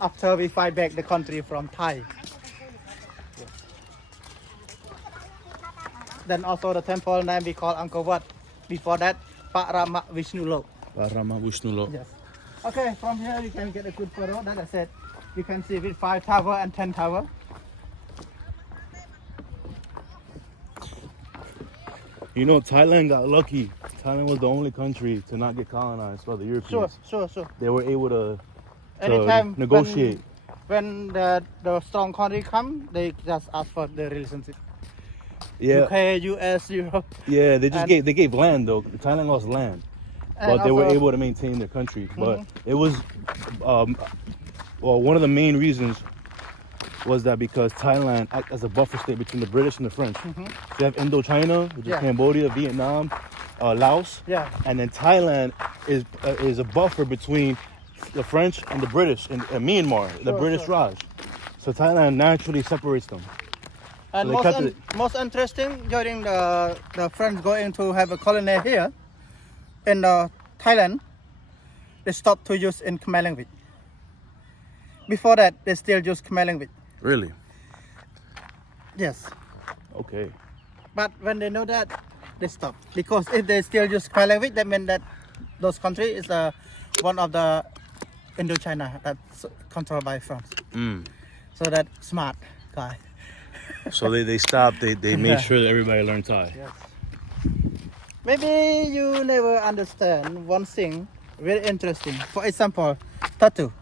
after we fight back the country from Thai. Yes. Then also the temple name we call Angkor Wat. Before that, Vishnu God. Vishnu God. Yes. Okay, from here you can get a good photo. That I said, you can see with 5 tower and 10 tower. You know, Thailand got lucky. Thailand was the only country to not get colonized by the Europeans. Sure. They were able to Anytime negotiate. When the strong country come, they just ask for the relationship. Yeah. UK, US, Europe. Yeah, they gave land though. Thailand lost land, but they were able to maintain their country. But it was, well, one of the main reasons was that because Thailand acted as a buffer state between the British and the French. So you have Indochina, which is Cambodia, Vietnam, Laos, and then Thailand is a buffer between the French and the British and Myanmar, the British Raj. So Thailand naturally separates them. And so most interesting, during the French going to have a colony here in Thailand, they stopped to use in Khmer language. Before that, they still use Khmer language. Really? Yes. Okay. But when they know that, they stop. Because if they still use Khmer language, that means that those countries is one of the Indochina that's controlled by France. So that smart guy. So they stopped. They made sure that everybody learned Thai. Yes. Maybe you never understand one thing very interesting. For example, tattoo.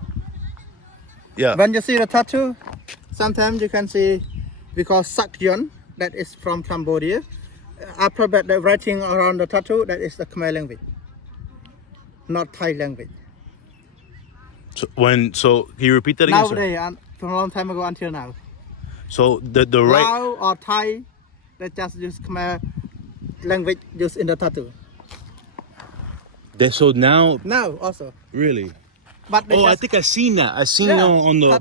Yeah. When you see the tattoo, sometimes you can see because Sakyon, that is from Cambodia. After that, the writing around the tattoo, that is the Khmer language, not Thai language. So can you repeat that again? Nowadays, from a long time ago until now. So the right. Lao or Thai, they just use Khmer language used in the tattoo. So now Also. Really. But I think I seen that. I seen it on the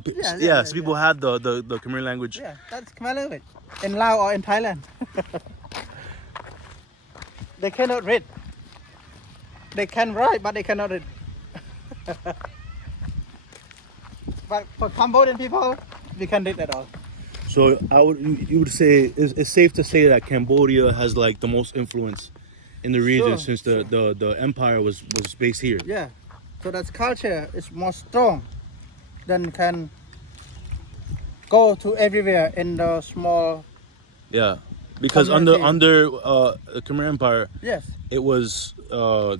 so people had the Khmer language. Yeah, that's Khmer language in Laos or in Thailand. They cannot read. They can write, but they cannot read. But for Cambodian people, we can read at all. So you would say it's safe to say that Cambodia has like the most influence in the region since the empire was based here. Yeah. So that culture is more strong than can go to everywhere in the small. Yeah, because under the Khmer Empire, it was all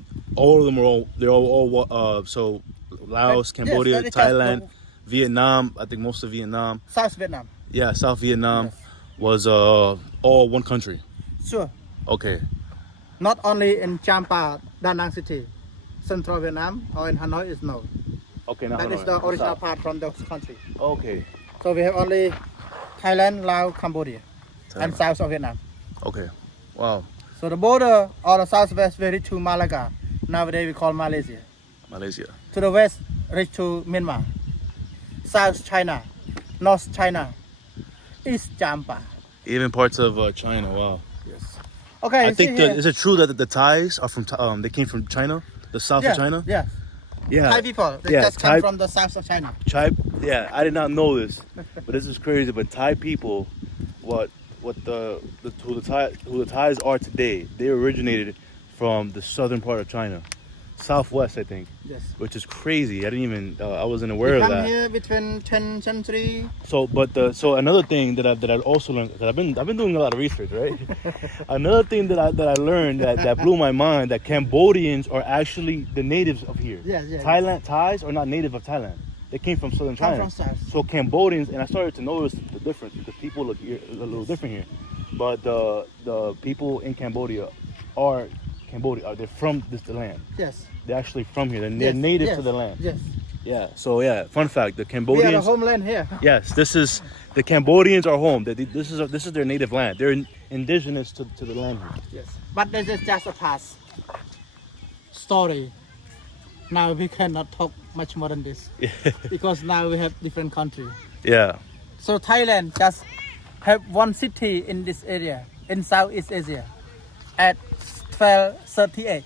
of them were they're all so Laos, Cambodia, Thailand, Vietnam. I think most of Vietnam. South Vietnam. Yeah, South Vietnam was all one country. Sure. Okay. Not only in Champa, Da Nang city. Central Vietnam or in Hanoi is no. Okay, now that is the original part from those countries. Okay. So we have only Thailand, Laos, Cambodia, and south of Vietnam. Okay. Wow. So the border or the southwest very to Malaga. Nowadays we call Malaysia. To the west reach to Myanmar. South China, North China, East Champa. Even parts of China. Wow. Yes. Okay. I think is it true that the Thais are from they came from China? The south of China? Yeah. Yeah. Thai people. They just come from the south of China. I did not know this, but this is crazy. But Thai people, who the Thais are today, they originated from the southern part of China, southwest, I think. Yes. Which is crazy. I wasn't aware of that. Come here between 10th century. So another thing that I also learned, that I've been doing a lot of research, right? Another thing that I learned that blew my mind, that Cambodians are actually the natives of here. Yes. Thais are not native of Thailand. They came from southern Come China. from south. So Cambodians, and I started to notice the difference because people look a little different here. But the people in Cambodia are they're from the land. Yes. They're actually from here. They're Yes, native yes, to the land. Yes. Yeah. So yeah, fun fact: the We are the Cambodians. homeland here. Yes, this is the Cambodians are home. This is their native land. They're indigenous to the land here. Yes. But this is just a past story. Now we cannot talk much more than this because now we have different country. Yeah. So Thailand just have one city in this area in Southeast Asia at 1238.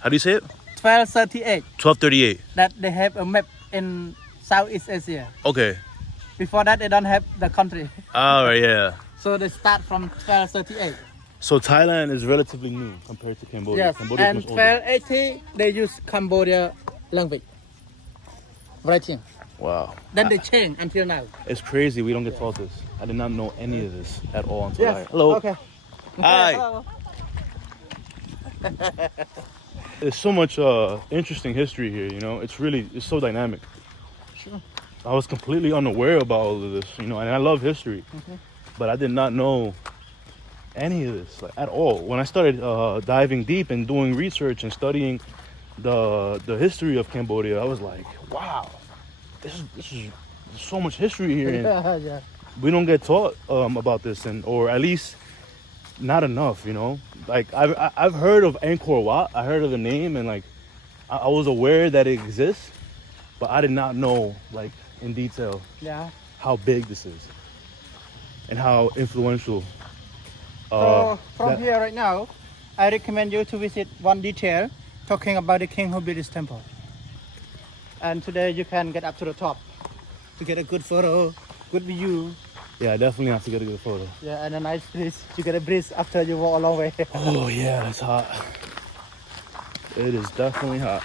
How do you say it? 1238. 1238. That they have a map in Southeast Asia. Okay. Before that they don't have the country. All right. Yeah. So they start from 1238. So Thailand is relatively new compared to Cambodia. Yes, Cambodia and is much older. 1280 they use Cambodia language writing. Wow. Then they change until now. It's crazy. We don't get taught this. I did not know any of this at all until Yes. Hello. Okay. Hi. Hello. There's so much interesting history here. You know, it's so dynamic. Sure. I was completely unaware about all of this. You know, and I love history, but I did not know any of this at all. When I started diving deep and doing research and studying the history of Cambodia, I was like, wow, this is so much history here, and Yeah. we don't get taught about this, or at least not enough. You know, like I've heard of Angkor Wat. I heard of the name, and like I was aware that it exists, but I did not know like in detail Yeah. how big this is and how influential. So from here right now, I recommend you to visit one detail talking about the King of Buddhist Temple. And today you can get up to the top to get a good photo, good view. Yeah, I definitely have to get a good photo. Yeah, and a nice breeze. You get a breeze after you walk a long way. Oh yeah, it's hot. It is definitely hot.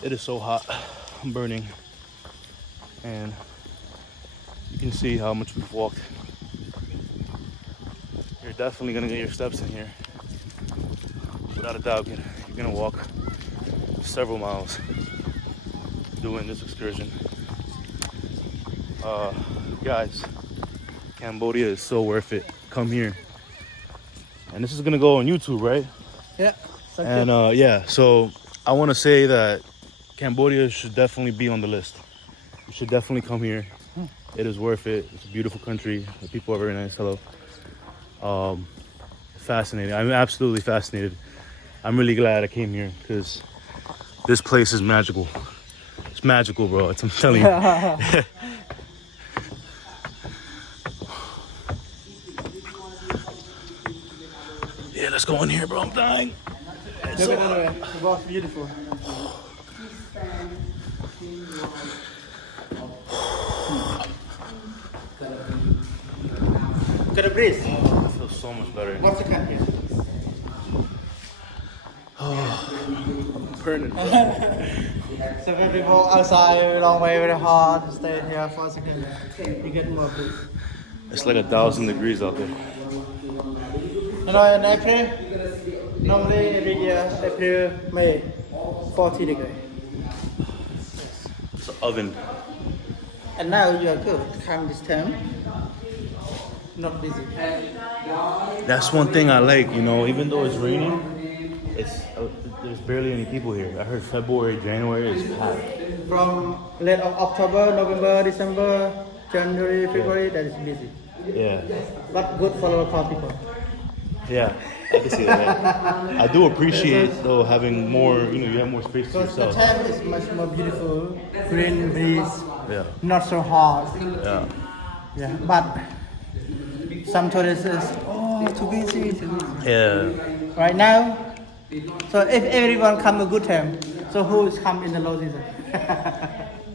It is so hot. I'm burning. And you can see how much we've walked. You're definitely gonna get your steps in here. Without a doubt, you're gonna walk several miles doing this excursion. Guys, Cambodia is so worth it. Come here. And this is gonna go on YouTube, right? Yeah. And yeah, so I wanna say that Cambodia should definitely be on the list. You should definitely come here. It is worth it. It's a beautiful country. The people are very nice. Hello. Fascinating. I'm absolutely fascinated. I'm really glad I came here because this place is magical. It's magical, bro. I'm telling you. Yeah, let's go in here, bro. I'm dying. It's so hot. It was beautiful. Get a breeze. I feel so much better. What's the kind here? I'm burning, bro. So when we walk outside a long way very hard, stay here for a second, you get more breeze. It's like 1,000 degrees out there. You know, in April, normally every year, April, May, 40 degrees. It's an oven. And now you are good. Come this time, not busy. That's one thing I like, you know, even though it's raining, there's barely any people here. I heard February, January is packed. From late of October, November, December, January, February, that is busy. Yeah. But good for local people. Yeah, I can see that. Yeah. I do appreciate though having more, you have more space to Because the yourself. time is much more beautiful, green breeze, Yeah. not so hot. Yeah. Yeah, but some tourists says, oh, too busy, too busy. Yeah. Right now, so if everyone come a good time, so who is come in the low season?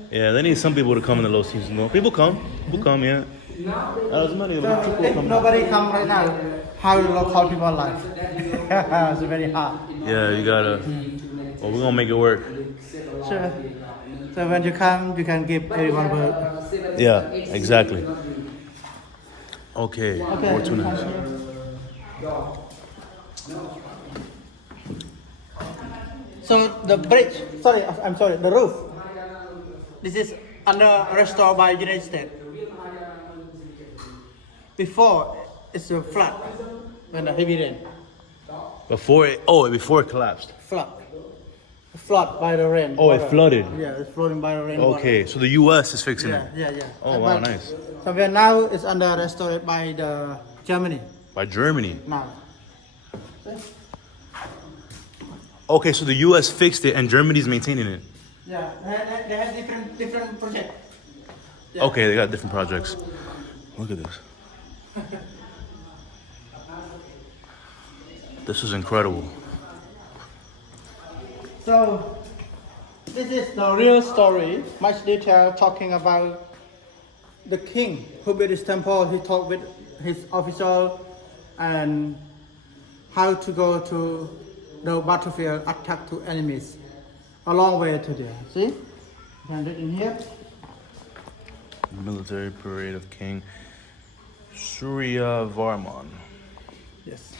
Yeah, they need some people to come in the low season though. People come, yeah. As many So if nobody come right now, how the local people live? it's very hard. Yeah, you gotta. Well, we're gonna make it work. Sure. So when you come, you can give everyone work. Yeah, exactly. Okay, more tuna. So the bridge, I'm sorry, the roof. This is under restored by United States. Before, it's a flood when the heavy rain. Before it collapsed. Flood by the rain. Oh, it flooded. Yeah, it's flooding by the rain. Okay, so the U.S. is fixing it. Yeah. Oh, wow, nice. So now it's under restored by the Germany. By Germany. Now. Okay, so the U.S. fixed it and Germany's maintaining it. Yeah, they have different projects. Yeah. Okay, they got different projects. Look at this. This is incredible. So, this is the real story, much detail talking about the king who built this temple. He talked with his official and how to go to the battlefield, attack to enemies. A long way to there. See? You can read in here. Military parade of King Surya Varman. Yes.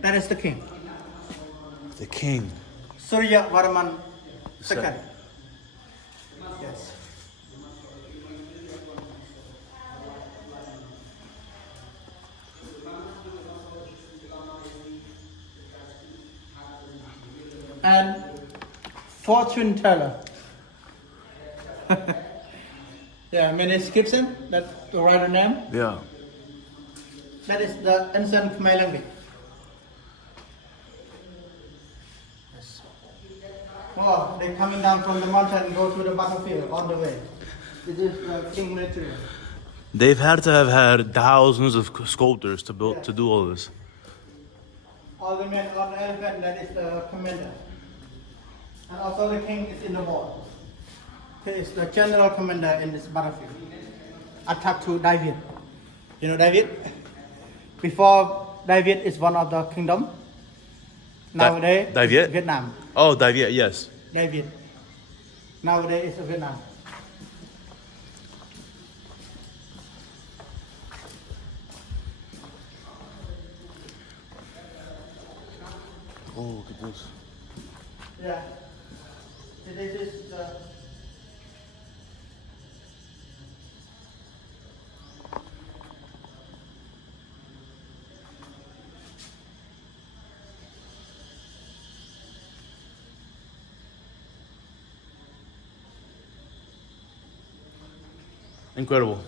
That is the king. The king. Surya Varman II. Yes. And fortune teller. Yeah, many inscription that to write a name. Yeah. That is the ancient Khmer language. Yes. Oh, they're coming down from the mountain and go to the battlefield on the way. This is the king military. They've had to have had thousands of sculptors to do all this. All the men on the elephant, that is the commander. And also the king is in the wall. He is the general commander in this battlefield. Attack to David. You know David? Before, David is one of the kingdom. Nowadays, David? Vietnam. Oh, David, yes. David. Nowadays, it's Vietnam. Oh, look at this. Yeah. This is the... Incredible.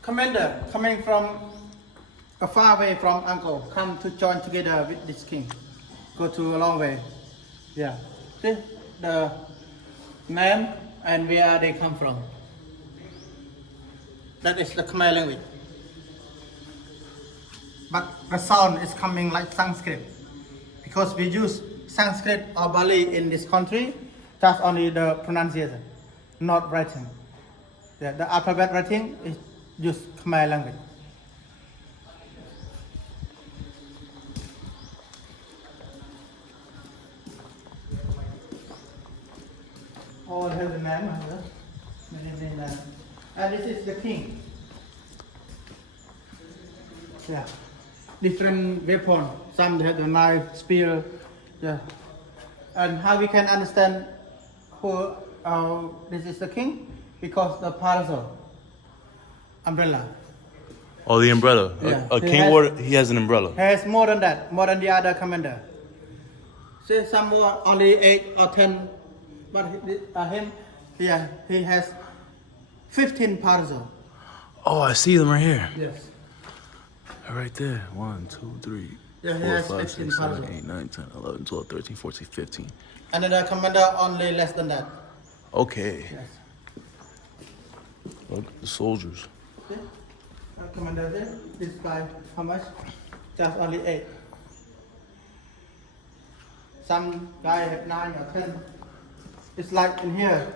Commander coming from far away from Angkor, come to join together with this king. Go to a long way. Yeah. See the name and where they come from. That is the Khmer language. But the sound is coming like Sanskrit. Because we use Sanskrit or Bali in this country, that's only the pronunciation, not writing. Yeah, the alphabet writing is just Khmer language. All have the name, and this is the king. Yeah, different weapon. Some have the knife, spear. Yeah, and how we can understand who this is the king? Because the parasol, umbrella. Oh, the umbrella. Yeah. A king he has an umbrella. He has more than that, more than the other commander. See, some more only 8 or 10, but he has 15 parasol. Oh, I see them right here. Yes. Right there. 1, 2, 3, Yeah, 4, 5, 6, 7, parasol. 8, 9, 10, 11, 12, 13, 14, 15. Another commander only less than that. Okay. Yes. Look, the soldiers. See? Commander there, this guy, how much? Just only 8. Some guy have 9 or 10. It's like in here,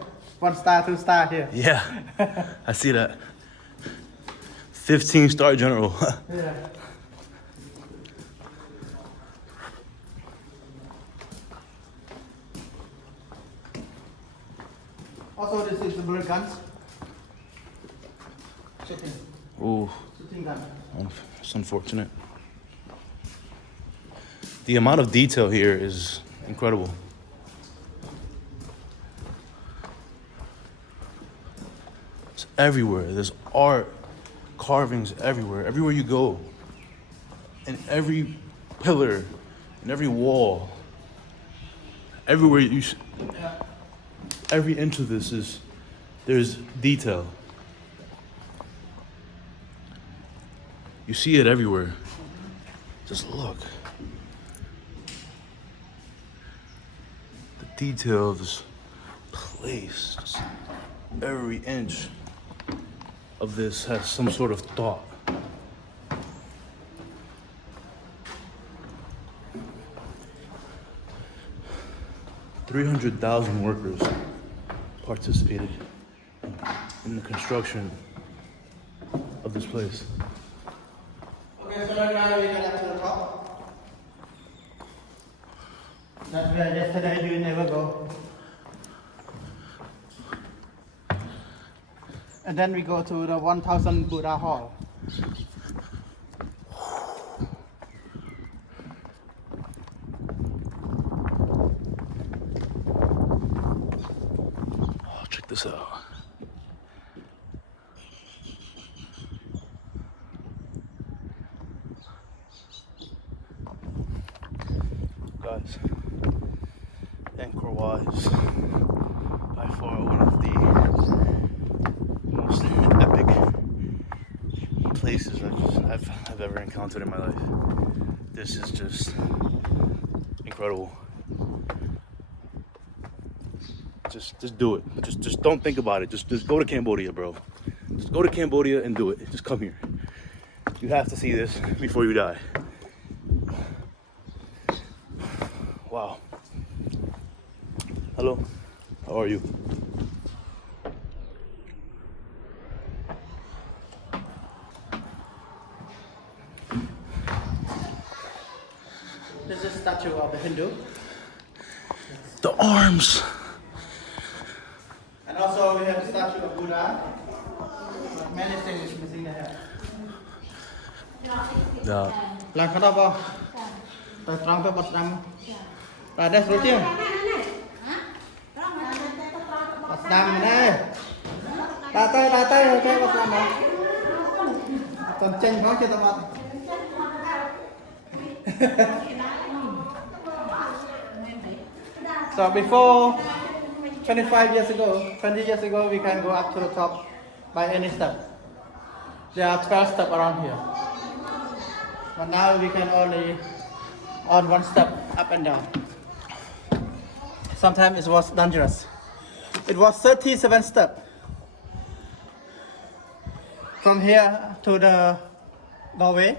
1 star, 2 star here. Yeah, I see that. 15-star general. Yeah. Also, this is the bullet guns. Shooting. Ooh, Shooting gun. it's unfortunate. The amount of detail here is incredible. It's everywhere. There's art, carvings everywhere. Everywhere you go. In every pillar, in every wall. Everywhere every inch of this there's detail. You see it everywhere. Just look. The detail of this place. Just every inch of this has some sort of thought. $300,000 workers participated in the construction of this place. Okay, so now we get up to the top. That's where yesterday you never go. And then we go to the 1000 Buddha Hall. Oh, check this out. Guys, Angkor Wat is by far one of the most epic places I've ever encountered in my life. This is just incredible. Just do it. Just don't think about it. Just go to Cambodia, bro. Just go to Cambodia and do it. Just come here. You have to see this before you die. Wow. Hello. How are you? This is a statue of the Hindu. The arms. And also we have a statue of Buddha. But many things is missing there. Yeah. Làm cái đó bao? Tại trong cái bát đam. Tại đây rồi chứ? Bát đam đây. Đã tới rồi cái bát đam đó. Còn chênh có chưa tao bát? So before 25 years ago, 20 years ago, we can go up to the top by any step. There are 12 steps around here. But now we can only on 1 step up and down. Sometimes it was dangerous. It was 37 steps. From here to the doorway,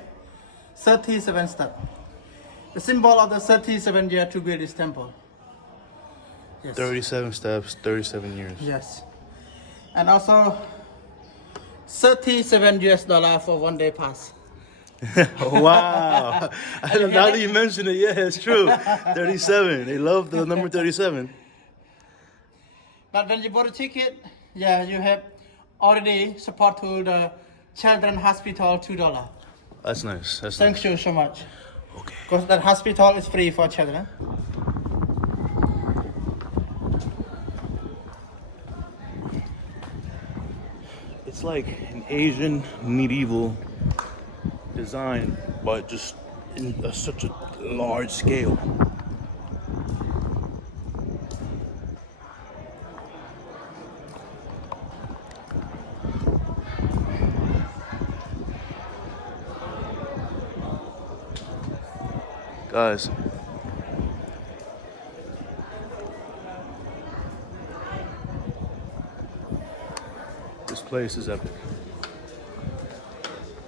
37 steps. The symbol of the 37 years to build this temple. Yes. 37 steps, 37 years. Yes. And also $37 for 1 day pass. Wow. Now that you mention it, yeah, it's true. 37. They love the number 37. But when you bought a ticket, yeah, you have already support to the children hospital $2. That's nice. That's Thank nice. you so much. Okay. Because that hospital is free for children. It's like an Asian medieval design, but just in such a large scale. Guys, this place is epic.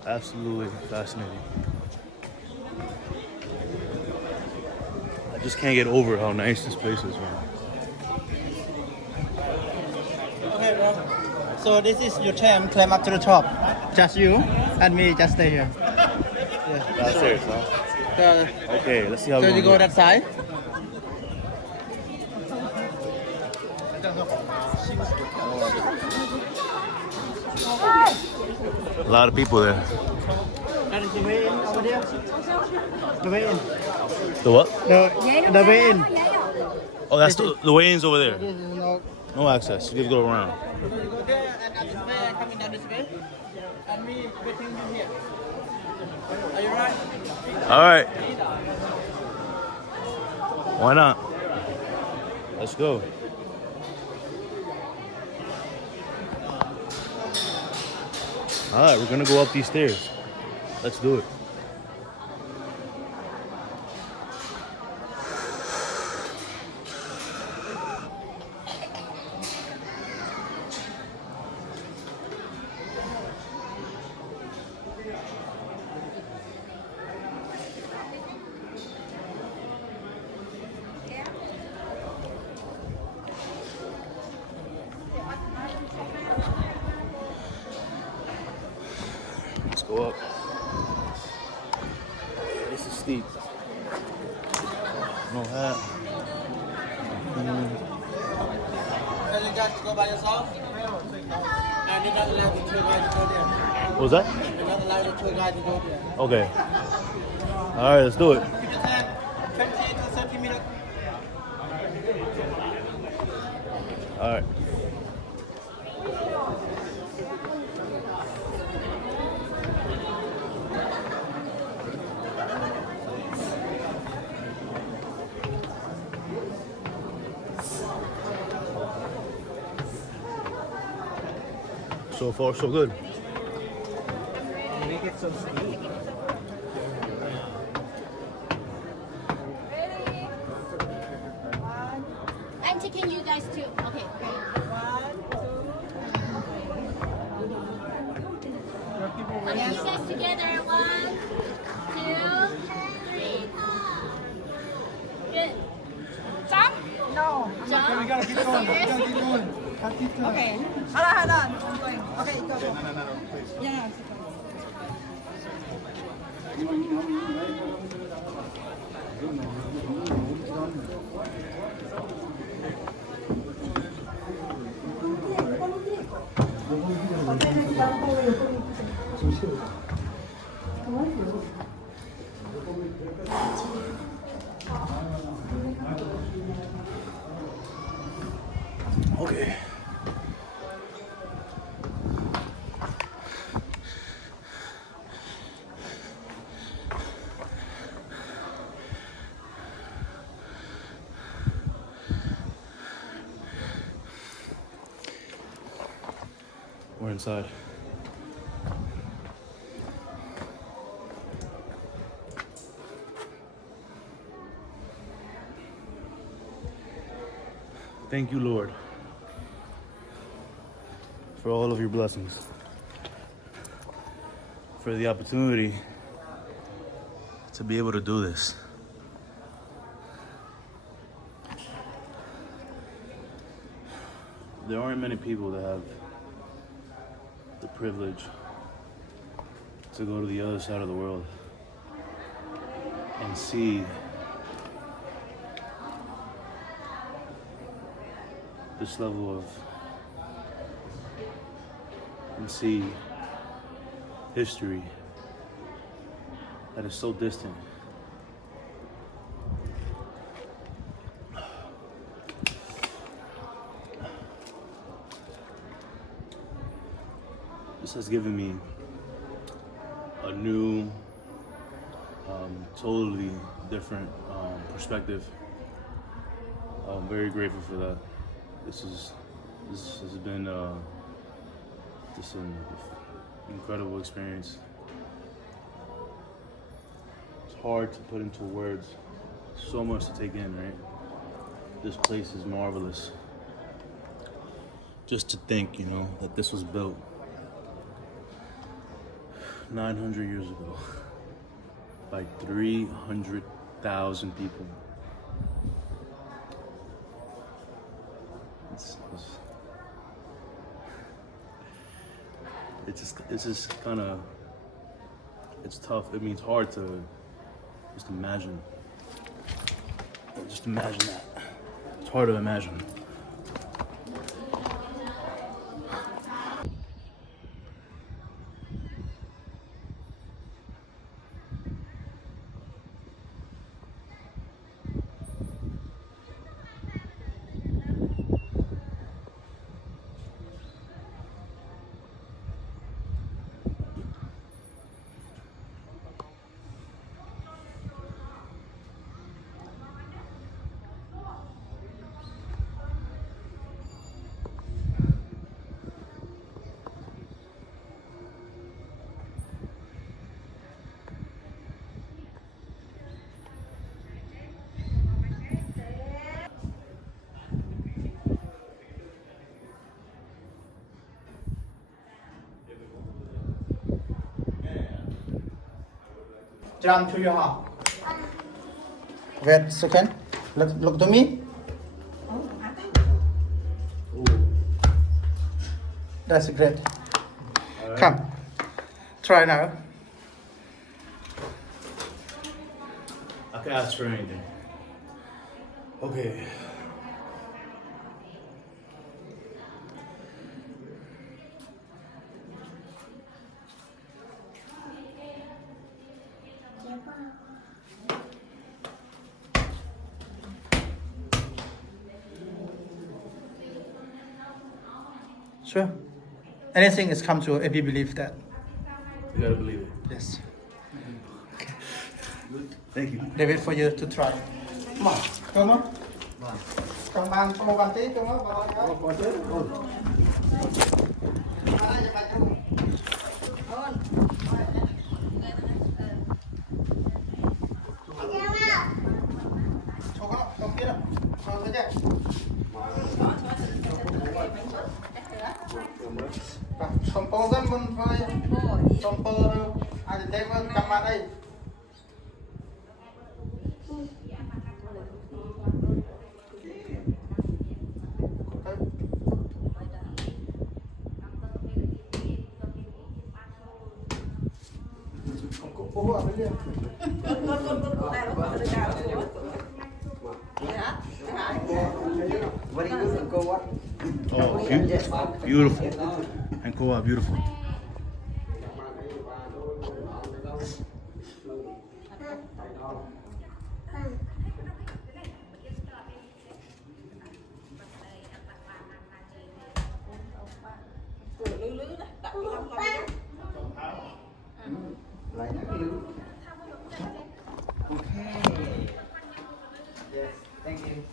Absolutely fascinating. I I just can't get over how nice this place is, man. Okay, bro. So this is your time. Climb up to the top. Just you and me. Just stay here. Yeah. Downstairs, huh? So, Okay, let's see how so we you go that side. A lot of people there. That is the way in over there. The way in. The what? The way in. Oh, that's the way-in's over there. This is no. No access. You have to go around. You go there and up this way and coming down this way. And me waiting you here. Are you right? All right. Why not? Let's go. All right, we're gonna go up these stairs. Let's do it. Let's go up. This is steep. No hat. Can you guys go by yourself? And you're not allowed the tour guide to go there. What was that? You're not allowed the tour guide to go there. Okay. All right, let's do it. You just have 20 to 30 minutes. All right. So far, so good. Make it so sweet. I'm taking you guys too. Okay, great. Okay, you guys together. 1, 2, 3. Good. Jump? No. Jump? We gotta keep going. We gotta keep going. Gotta keep going. Okay. Hold on. I'm going. Okay, go. No. Yeah. Okay. We're inside. Thank you, Lord, for all of your blessings, for the opportunity to be able to do this. There aren't many people that have the privilege to go to the other side of the world and see this level of, and see history that is so distant. This has given me a new, totally different perspective. I'm very grateful for that. This has been just an incredible experience. It's hard to put into words. So much to take in, right? This place is marvelous. Just to think, that this was built 900 years ago by 300,000 people. it's just kind of, it's tough. I mean, it's hard to just imagine. Just imagine that. It's hard to imagine. Jump to your heart. Wait a second. Look to me. That's great. Come. Try now. I can ask for anything. Okay. Sure. Anything is come true if you believe that. You gotta believe it. Yes. Thank you. They wait for you to try. Come on. Come on. Come on. Come on. Come on. Composer mình phải composer ai thì đem cầm vào đây. Oh, beautiful. Angkor Wat, beautiful. Yes, thank you.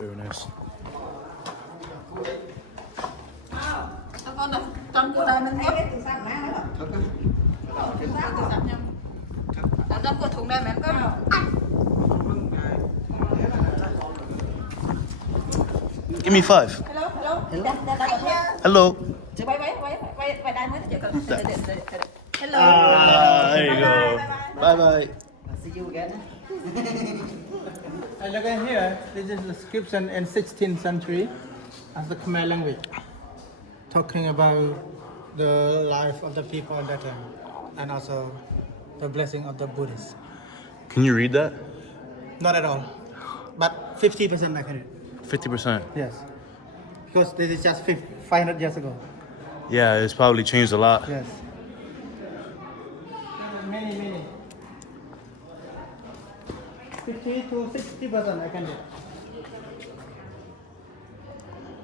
Very nice. Con này, trong cuộc đời mình có trong cuộc thùng này mình có Give me 5. Hello. chị bay đây mới chị cần hello. There you go. Bye bye. See you again. And look at here, this is the inscription in 16th century as the Khmer language, talking about the life of the people in that time and also the blessing of the Buddhists. Can you read that? Not at all, but 50% I can read. 50%. Yes, because this is just 500 years ago. Yeah, it's probably changed a lot. Yes. Many. 50 to 60% I can do.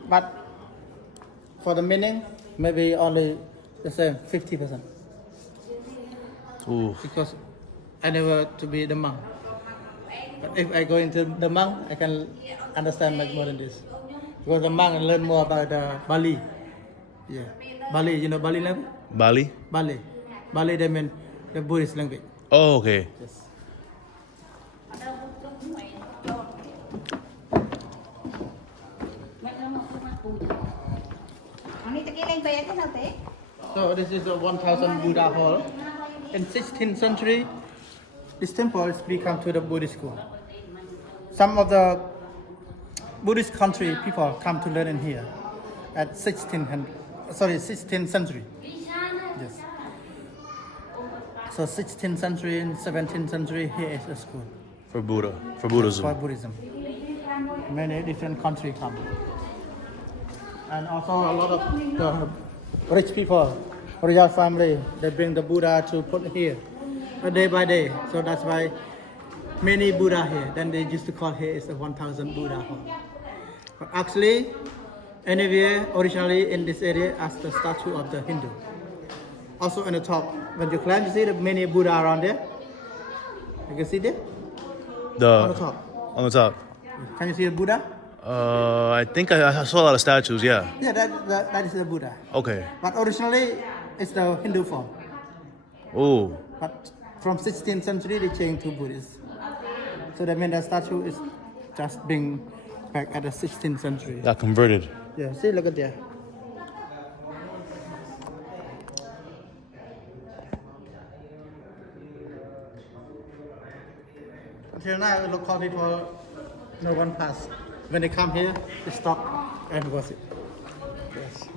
But for the meaning, maybe only the same 50%. Ooh. Because I never to be the monk. But if I go into the monk, I can understand much more than this. Because the monk learn more about Bali. Yeah, Bali. You know Bali language? Bali? Bali. They mean the Buddhist language. Oh, okay. Yes. So this is a 1000 Buddha hall. In 16th century, this temple has become to the Buddhist school. Some of the Buddhist country people come to learn in here at 16th century. Yes. So 16th century and 17th century, here is a school For Buddha, for Buddhism. for Buddhism. Many different countries come. And also a lot of the rich people, royal family, they bring the Buddha to put here day by day. So that's why many Buddha here. Then they used to call here is a 1000 Buddha hall. But actually, anywhere originally in this area as the statue of the Hindu. Also on the top, when you climb, you see the many Buddha around there. You can see there on the top. On the top. Can you see the Buddha? I think I saw a lot of statues. Yeah. Yeah, that is the Buddha. Okay. But originally, it's the Hindu form. Oh. But from 16th century, they changed to Buddhist. So that means the statue is just being back at the 16th century. Got converted. Yeah, see, look at there. Until now, local people, no one pass. When they come here, they stop and worship. Yes.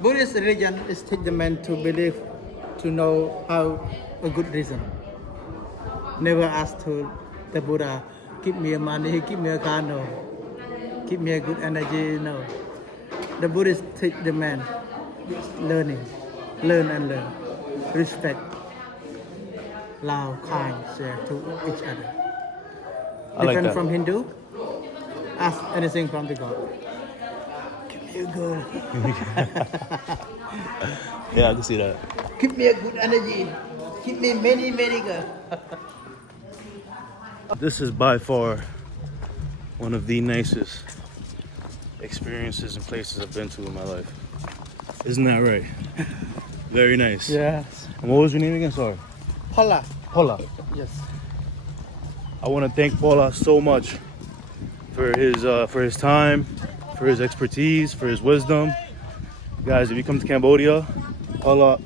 Buddhist religion is teach the man to believe, to know how a good reason. Never ask to the Buddha, give me money, give me a car, no. Give me a good energy, no. The Buddhists teach the man learning, learn and learn, respect, love, kind, share to each other. I like Different that. from Hindu, ask anything from the God. Give me a girl. Yeah, I can see that. Give me a good energy. Give me many, many girls. This is by far one of the nicest experiences and places I've been to in my life. Isn't that right? Very nice. Yes. And what was your name again? Sorry. Phalla. Phalla. Yes. I want to thank Phalla so much for his time, for his expertise, for his wisdom. Guys, if you come to Cambodia, Phalla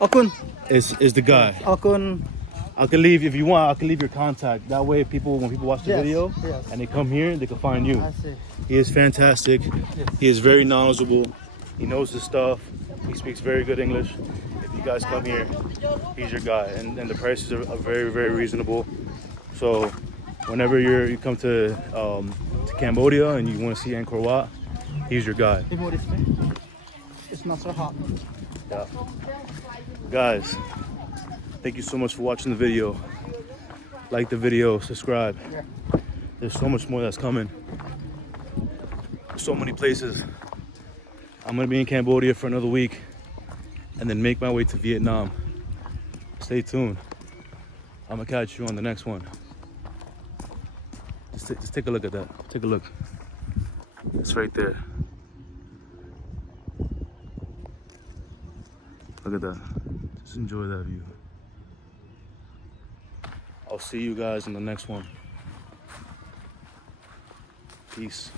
Okun. is the guy. Okun. I can leave if you want. I can leave your contact. That way, when people watch the Yes, video yes. and they come here, they can find you. I see. He is fantastic. Yes. He is very knowledgeable. He knows his stuff. He speaks very good English. If you guys come here, he's your guy. And the prices are very, very reasonable. So whenever you come to Cambodia and you want to see Angkor Wat, he's your guy. Remove this way. It's not so hot. Yeah. Guys, thank you so much for watching the video. Like the video, subscribe. Yeah. There's so much more that's coming. So many places. I'm gonna be in Cambodia for another week and then make my way to Vietnam. Stay tuned. I'm gonna catch you on the next one. Just take a look at that. Take a look. It's right there. Look at that. Just enjoy that view. I'll see you guys in the next one. Peace.